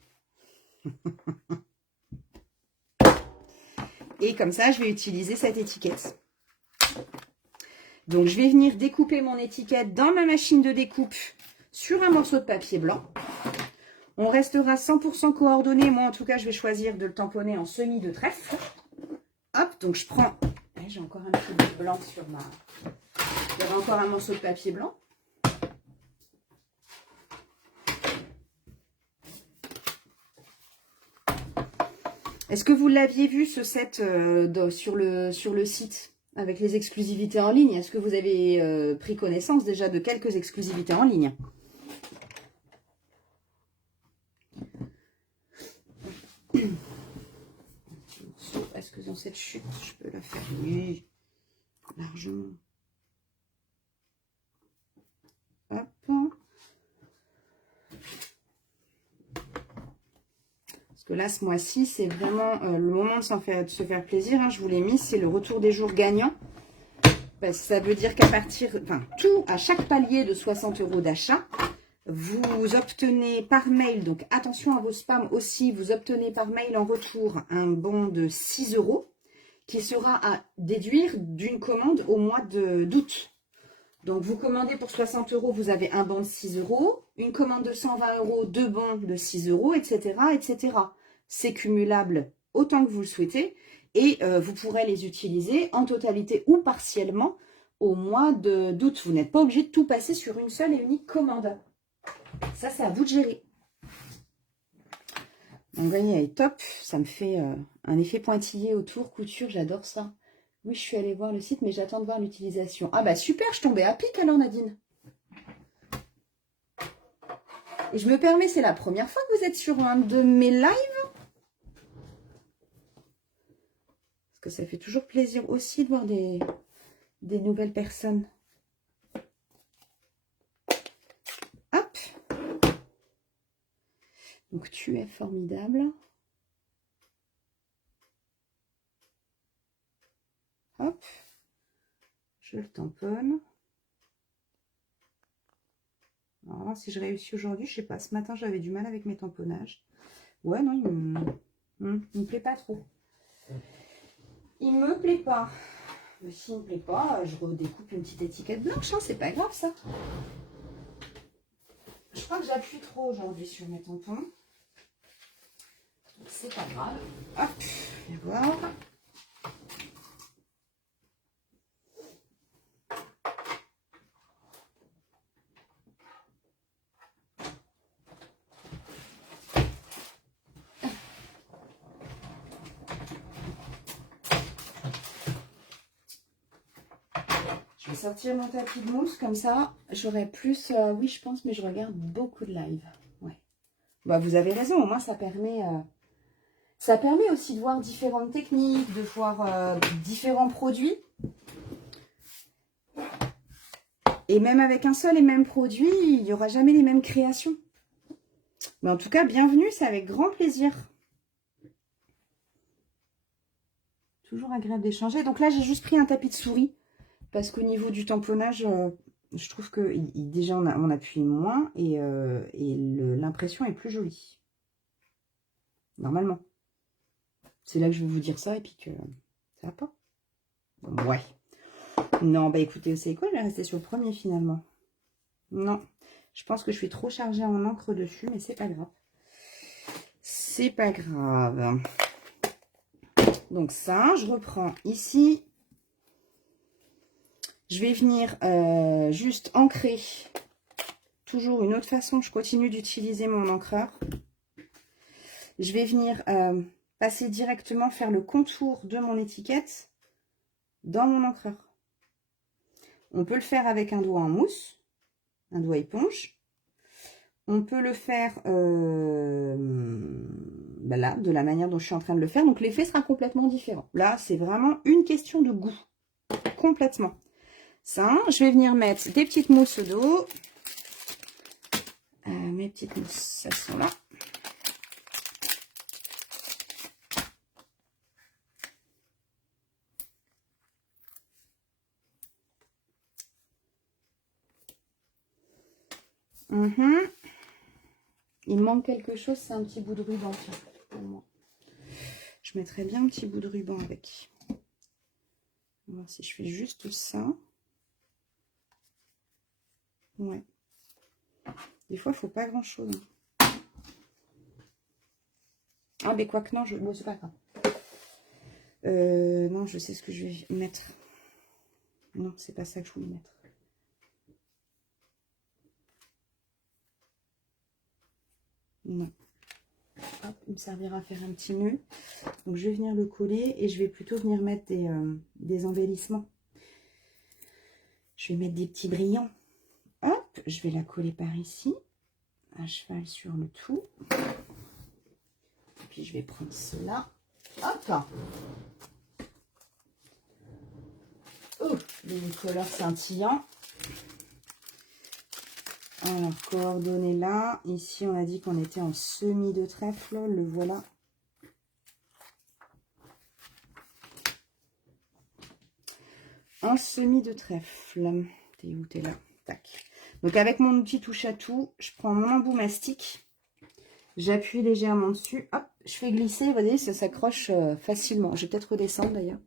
Et comme ça, je vais utiliser cette étiquette. Donc, je vais venir découper mon étiquette dans ma machine de découpe sur un morceau de papier blanc. On restera 100% coordonné. Moi, en tout cas, je vais choisir de le tamponner en semis de trèfle. Hop, donc je prends... J'ai encore un petit bout blanc sur ma... Il y avait encore un morceau de papier blanc. Est-ce que vous l'aviez vu, ce set sur le site avec les exclusivités en ligne? Est-ce que vous avez pris connaissance déjà de quelques exclusivités en ligne? Est-ce que dans cette chute, je peux la faire? Oui, largement. que là, ce mois-ci, c'est vraiment le moment de se faire plaisir. Hein. Je vous l'ai mis, c'est le retour des jours gagnants. Parce que ça veut dire qu'à partir, enfin, à chaque palier de 60 € d'achat, vous obtenez par mail, donc attention à vos spams aussi, vous obtenez par mail en retour un bon de 6 € qui sera à déduire d'une commande au mois d'août. Donc, vous commandez pour 60 €, vous avez un bon de 6 €, une commande de 120 €, deux bons de 6 €, etc., etc. C'est cumulable autant que vous le souhaitez et vous pourrez les utiliser en totalité ou partiellement au mois d'août. Vous n'êtes pas obligé de tout passer sur une seule et unique commande. Ça, c'est à vous de gérer. Donc, vous voyez, elle est top. Ça me fait un effet pointillé autour, couture, j'adore ça. Oui, je suis allée voir le site, mais j'attends de voir l'utilisation. Ah bah super, je tombais à pic alors Nadine. Et je me permets, c'est la première fois que vous êtes sur un de mes lives. Parce que ça fait toujours plaisir aussi de voir des nouvelles personnes. Hop. Donc tu es formidable. Hop. Je le tamponne. Alors, si je réussis aujourd'hui, je sais pas. Ce matin, j'avais du mal avec mes tamponnages. Ouais, non, il me plaît pas trop. Il me plaît pas. Mais s'il me plaît pas, je redécoupe une petite étiquette blanche. Hein, c'est pas grave, ça. Je crois que j'appuie trop aujourd'hui sur mes tampons. C'est pas grave. Hop, je vais voir. Je vais sortir mon tapis de mousse, comme ça, j'aurai plus... oui, je pense, mais je regarde beaucoup de live. Ouais. Bah, vous avez raison, au moins, ça permet aussi de voir différentes techniques, de voir différents produits. Et même avec un seul et même produit, il n'y aura jamais les mêmes créations. Mais en tout cas, bienvenue, c'est avec grand plaisir. Toujours agréable d'échanger. Donc là, j'ai juste pris un tapis de souris. Parce qu'au niveau du tamponnage, je trouve que déjà on appuie moins et l'impression est plus jolie. Normalement. C'est là que je vais vous dire ça et puis que ça va pas. Ouais. Non, bah écoutez, vous savez quoi, je vais rester sur le premier finalement. Non. Je pense que je suis trop chargée en encre dessus, mais c'est pas grave. C'est pas grave. Donc ça, je reprends ici. Je vais venir juste ancrer. Toujours une autre façon, je continue d'utiliser mon encreur. Je vais venir passer directement, faire le contour de mon étiquette dans mon encreur. On peut le faire avec un doigt en mousse, un doigt éponge. On peut le faire là, de la manière dont je suis en train de le faire. Donc l'effet sera complètement différent. Là, c'est vraiment une question de goût. Complètement. Ça, je vais venir mettre des petites mousses d'eau. Mes petites mousses, elles sont là. Il manque quelque chose, c'est un petit bout de ruban. Pour moi. Je mettrais bien un petit bout de ruban avec. On va voir si je fais juste ça. Ouais. Des fois, il ne faut pas grand-chose. Ah, mais quoi que non, bon, c'est pas grave. Non, je sais ce que je vais mettre. Non, c'est pas ça que je voulais mettre. Non. Hop, il me servira à faire un petit nœud. Donc, je vais venir le coller et je vais plutôt venir mettre des embellissements. Je vais mettre des petits brillants. Hop, je vais la coller par ici. À cheval sur le tout. Puis, je vais prendre cela. Hop. Oh, les couleurs scintillants. Alors, coordonnées là. Ici, on a dit qu'on était en semis de trèfle. Le voilà. un semis de trèfle. T'es où? T'es là. Tac. Donc avec mon outil touche à tout, je prends mon embout mastic. J'appuie légèrement dessus. Hop, je fais glisser. Vous voyez, ça s'accroche facilement. Je vais peut-être redescendre d'ailleurs.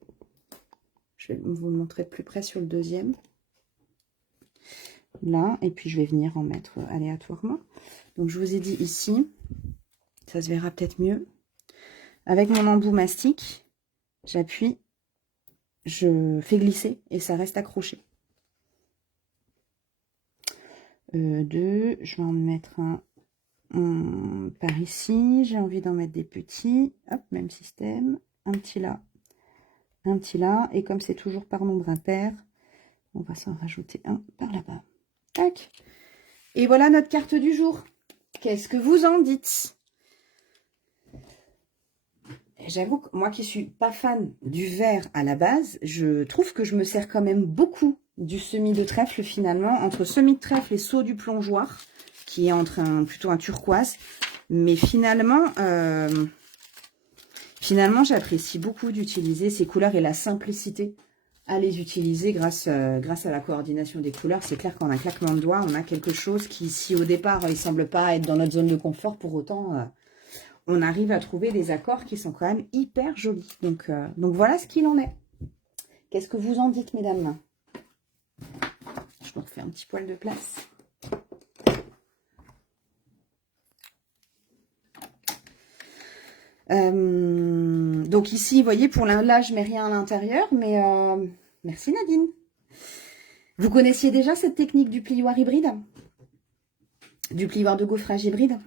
Je vais vous le montrer de plus près sur le deuxième. Là, et puis je vais venir en mettre aléatoirement. Donc je vous ai dit ici, ça se verra peut-être mieux. Avec mon embout mastic, j'appuie, je fais glisser et ça reste accroché. Deux, je vais en mettre un par ici. J'ai envie d'en mettre des petits. Hop, même système. Un petit là, un petit là. Et comme c'est toujours par nombre impair, on va s'en rajouter un par là-bas. Tac. Et voilà notre carte du jour. Qu'est-ce que vous en dites? J'avoue que moi qui suis pas fan du vert à la base, je trouve que je me sers quand même beaucoup du semis de trèfle finalement, entre semis de trèfle et saut du plongeoir, qui est entre plutôt un turquoise. Mais finalement, j'apprécie beaucoup d'utiliser ces couleurs et la simplicité à les utiliser grâce à la coordination des couleurs. C'est clair qu'en un claquement de doigts, on a quelque chose qui, si au départ, il ne semble pas être dans notre zone de confort, pour autant, on arrive à trouver des accords qui sont quand même hyper jolis. Donc voilà ce qu'il en est. Qu'est-ce que vous en dites, mesdames? Je me refais un petit poil de place. Donc ici, vous voyez, pour là, je mets rien à l'intérieur, mais merci Nadine. Vous connaissiez déjà cette technique du plioir hybride? Du plioir de gaufrage hybride?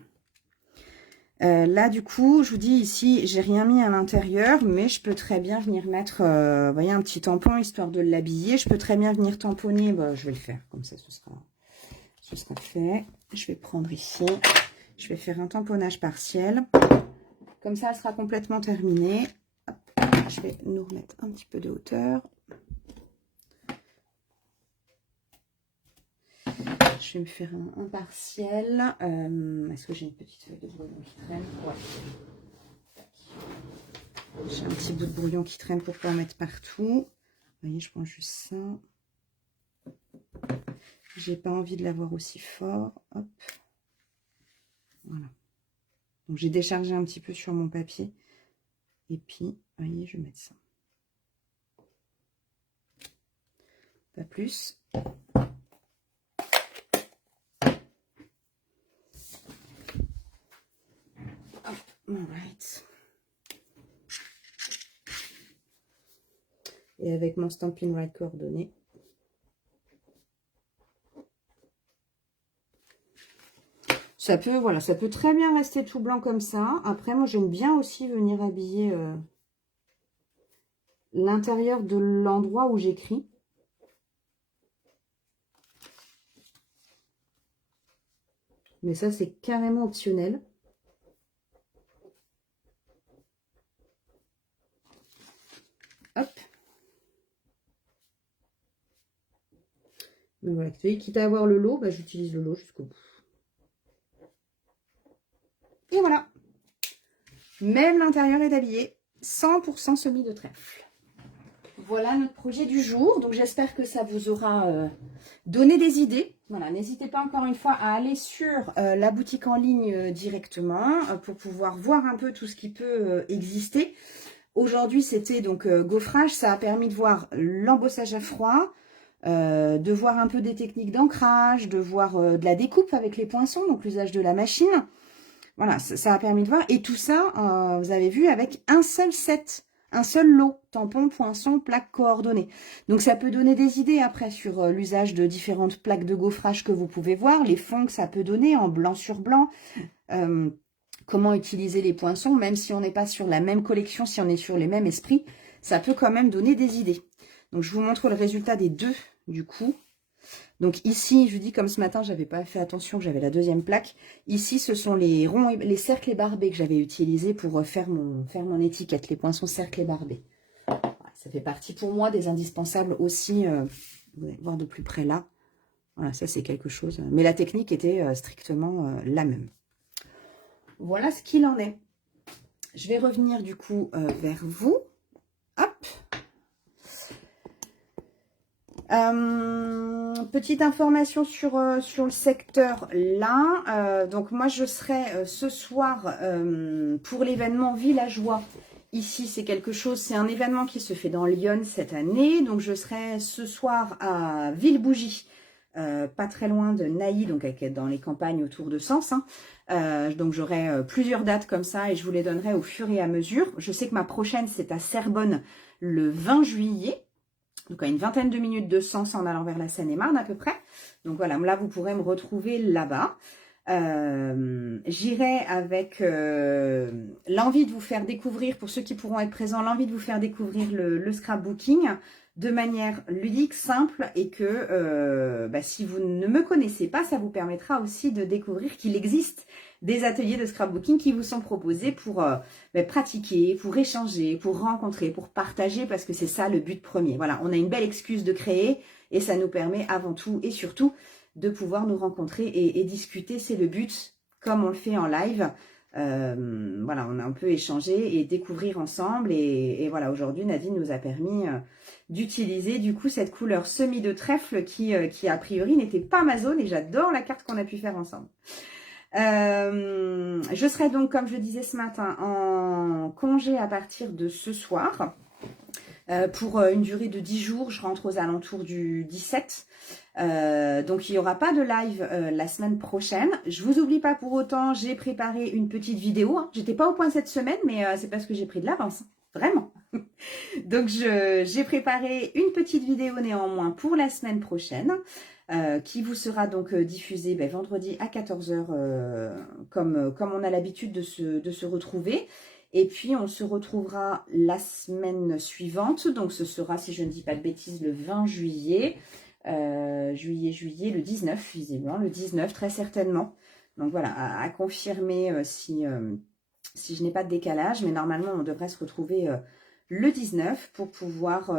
Là, du coup, je vous dis ici, j'ai rien mis à l'intérieur, mais je peux très bien venir mettre, vous voyez, un petit tampon, histoire de l'habiller. Je peux très bien venir tamponner, bah, je vais le faire, comme ça, ce sera fait. Je vais prendre ici, je vais faire un tamponnage partiel. Comme ça, elle sera complètement terminée. Hop, je vais nous remettre un petit peu de hauteur. Je vais me faire un partiel. Est-ce que j'ai une petite feuille de brouillon qui traîne? Ouais. J'ai un petit bout de brouillon qui traîne pour pouvoir mettre partout. Vous voyez, je prends juste ça. J'ai pas envie de l'avoir aussi fort. Hop. Voilà. Donc j'ai déchargé un petit peu sur mon papier. Et puis, vous voyez, je vais mettre ça. Pas plus. Alright. Et avec mon Stampin' Right coordonné. Ça peut, voilà, ça peut très bien rester tout blanc comme ça. Après, moi, j'aime bien aussi venir habiller l'intérieur de l'endroit où j'écris. Mais ça, c'est carrément optionnel. Hop. Mais voilà, quitte à avoir le lot, bah, j'utilise le lot jusqu'au bout. Et voilà. Même l'intérieur est habillé. 100% semis de trèfle. Voilà notre projet du jour. Donc j'espère que ça vous aura donné des idées. Voilà, n'hésitez pas encore une fois à aller sur la boutique en ligne directement pour pouvoir voir un peu tout ce qui peut exister. Aujourd'hui, c'était donc gaufrage. Ça a permis de voir l'embossage à froid, de voir un peu des techniques d'ancrage, de voir de la découpe avec les poinçons, donc l'usage de la machine. Voilà, ça a permis de voir. Et tout ça, vous avez vu, avec un seul set, un seul lot, tampon, poinçon, plaques coordonnées. Donc ça peut donner des idées après sur l'usage de différentes plaques de gaufrage que vous pouvez voir, les fonds que ça peut donner en blanc sur blanc, comment utiliser les poinçons, même si on n'est pas sur la même collection, si on est sur les mêmes esprits, ça peut quand même donner des idées. Donc je vous montre le résultat des deux, du coup. Donc ici, je vous dis, comme ce matin, j'avais pas fait attention que j'avais la deuxième plaque. Ici, ce sont les ronds, les cercles et barbés que j'avais utilisés pour faire mon étiquette, les poinçons cercles et barbés. Voilà, ça fait partie pour moi des indispensables aussi. Vous allez voir de plus près là. Voilà, ça c'est quelque chose. Mais la technique était strictement la même. Voilà ce qu'il en est. Je vais revenir du coup vers vous. Hop. Petite information sur le secteur là. Donc moi je serai ce soir pour l'événement villageois. Ici c'est quelque chose, c'est un événement qui se fait dans Lyon cette année. Donc je serai ce soir à Villebougie, pas très loin de Nailly, donc dans les campagnes autour de Sens. Donc j'aurai plusieurs dates comme ça et je vous les donnerai au fur et à mesure. Je sais que ma prochaine c'est à Cerbonne le 20 juillet. Donc à une vingtaine de minutes de Sens en allant vers la Seine-et-Marne à peu près. Donc voilà, là vous pourrez me retrouver là-bas. J'irai avec l'envie de vous faire découvrir, pour ceux qui pourront être présents, l'envie de vous faire découvrir le scrapbooking de manière ludique, simple, et que si vous ne me connaissez pas, ça vous permettra aussi de découvrir qu'il existe des ateliers de scrapbooking qui vous sont proposés pour pratiquer, pour échanger, pour rencontrer, pour partager, parce que c'est ça le but premier. Voilà, on a une belle excuse de créer et ça nous permet avant tout et surtout de pouvoir nous rencontrer et discuter. C'est le but, comme on le fait en live. Voilà, on a un peu échangé et découvrir ensemble. Et voilà, aujourd'hui, Nadine nous a permis d'utiliser du coup cette couleur semis de trèfle qui a priori n'était pas ma zone, et j'adore la carte qu'on a pu faire ensemble. Je serai donc, comme je le disais ce matin, en congé à partir de ce soir. Pour une durée de 10 jours, je rentre aux alentours du 17. Donc il n'y aura pas de live la semaine prochaine. Je vous oublie pas pour autant, j'ai préparé une petite vidéo. Hein. J'étais pas au point cette semaine, mais c'est parce que j'ai pris de l'avance. Hein. Vraiment. Donc j'ai préparé une petite vidéo néanmoins pour la semaine prochaine. Qui vous sera donc diffusée vendredi à 14 h comme on a l'habitude de se retrouver. Et puis, on se retrouvera la semaine suivante. Donc, ce sera, si je ne dis pas de bêtises, le 20 juillet. Juillet, le 19, visiblement. Le 19, très certainement. Donc, voilà, à confirmer si je n'ai pas de décalage. Mais normalement, on devrait se retrouver le 19 pour pouvoir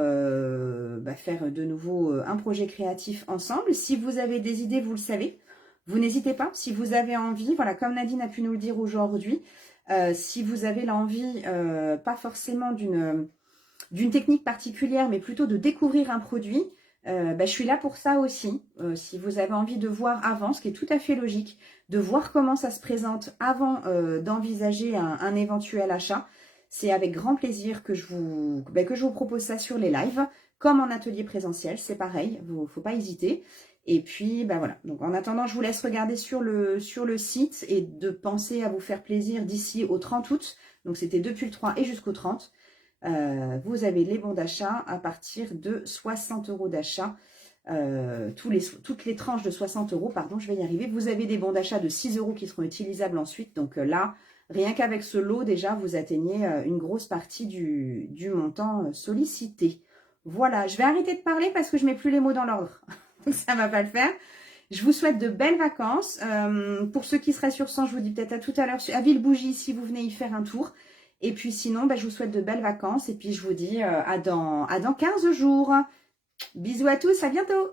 faire de nouveau un projet créatif ensemble. Si vous avez des idées, vous le savez. Vous n'hésitez pas. Si vous avez envie, voilà, comme Nadine a pu nous le dire aujourd'hui, si vous avez l'envie, pas forcément d'une technique particulière, mais plutôt de découvrir un produit, je suis là pour ça aussi. Si vous avez envie de voir avant, ce qui est tout à fait logique, de voir comment ça se présente avant d'envisager un éventuel achat, c'est avec grand plaisir que je vous propose ça sur les lives, comme en atelier présentiel, c'est pareil, faut pas hésiter. Et puis, voilà. Donc, en attendant, je vous laisse regarder sur le site et de penser à vous faire plaisir d'ici au 30 août. Donc, c'était depuis le 3 et jusqu'au 30. Vous avez les bons d'achat à partir de 60 € d'achat. Toutes les tranches de 60 €, pardon, je vais y arriver. Vous avez des bons d'achat de 6 € qui seront utilisables ensuite. Donc là, rien qu'avec ce lot, déjà, vous atteignez une grosse partie du montant sollicité. Voilà, je vais arrêter de parler parce que je ne mets plus les mots dans l'ordre. Ça ne va pas le faire. Je vous souhaite de belles vacances. Pour ceux qui seraient sur Sens, je vous dis peut-être à tout à l'heure à Villebougie si vous venez y faire un tour. Et puis sinon, je vous souhaite de belles vacances. Et puis je vous dis à dans 15 jours. Bisous à tous, à bientôt.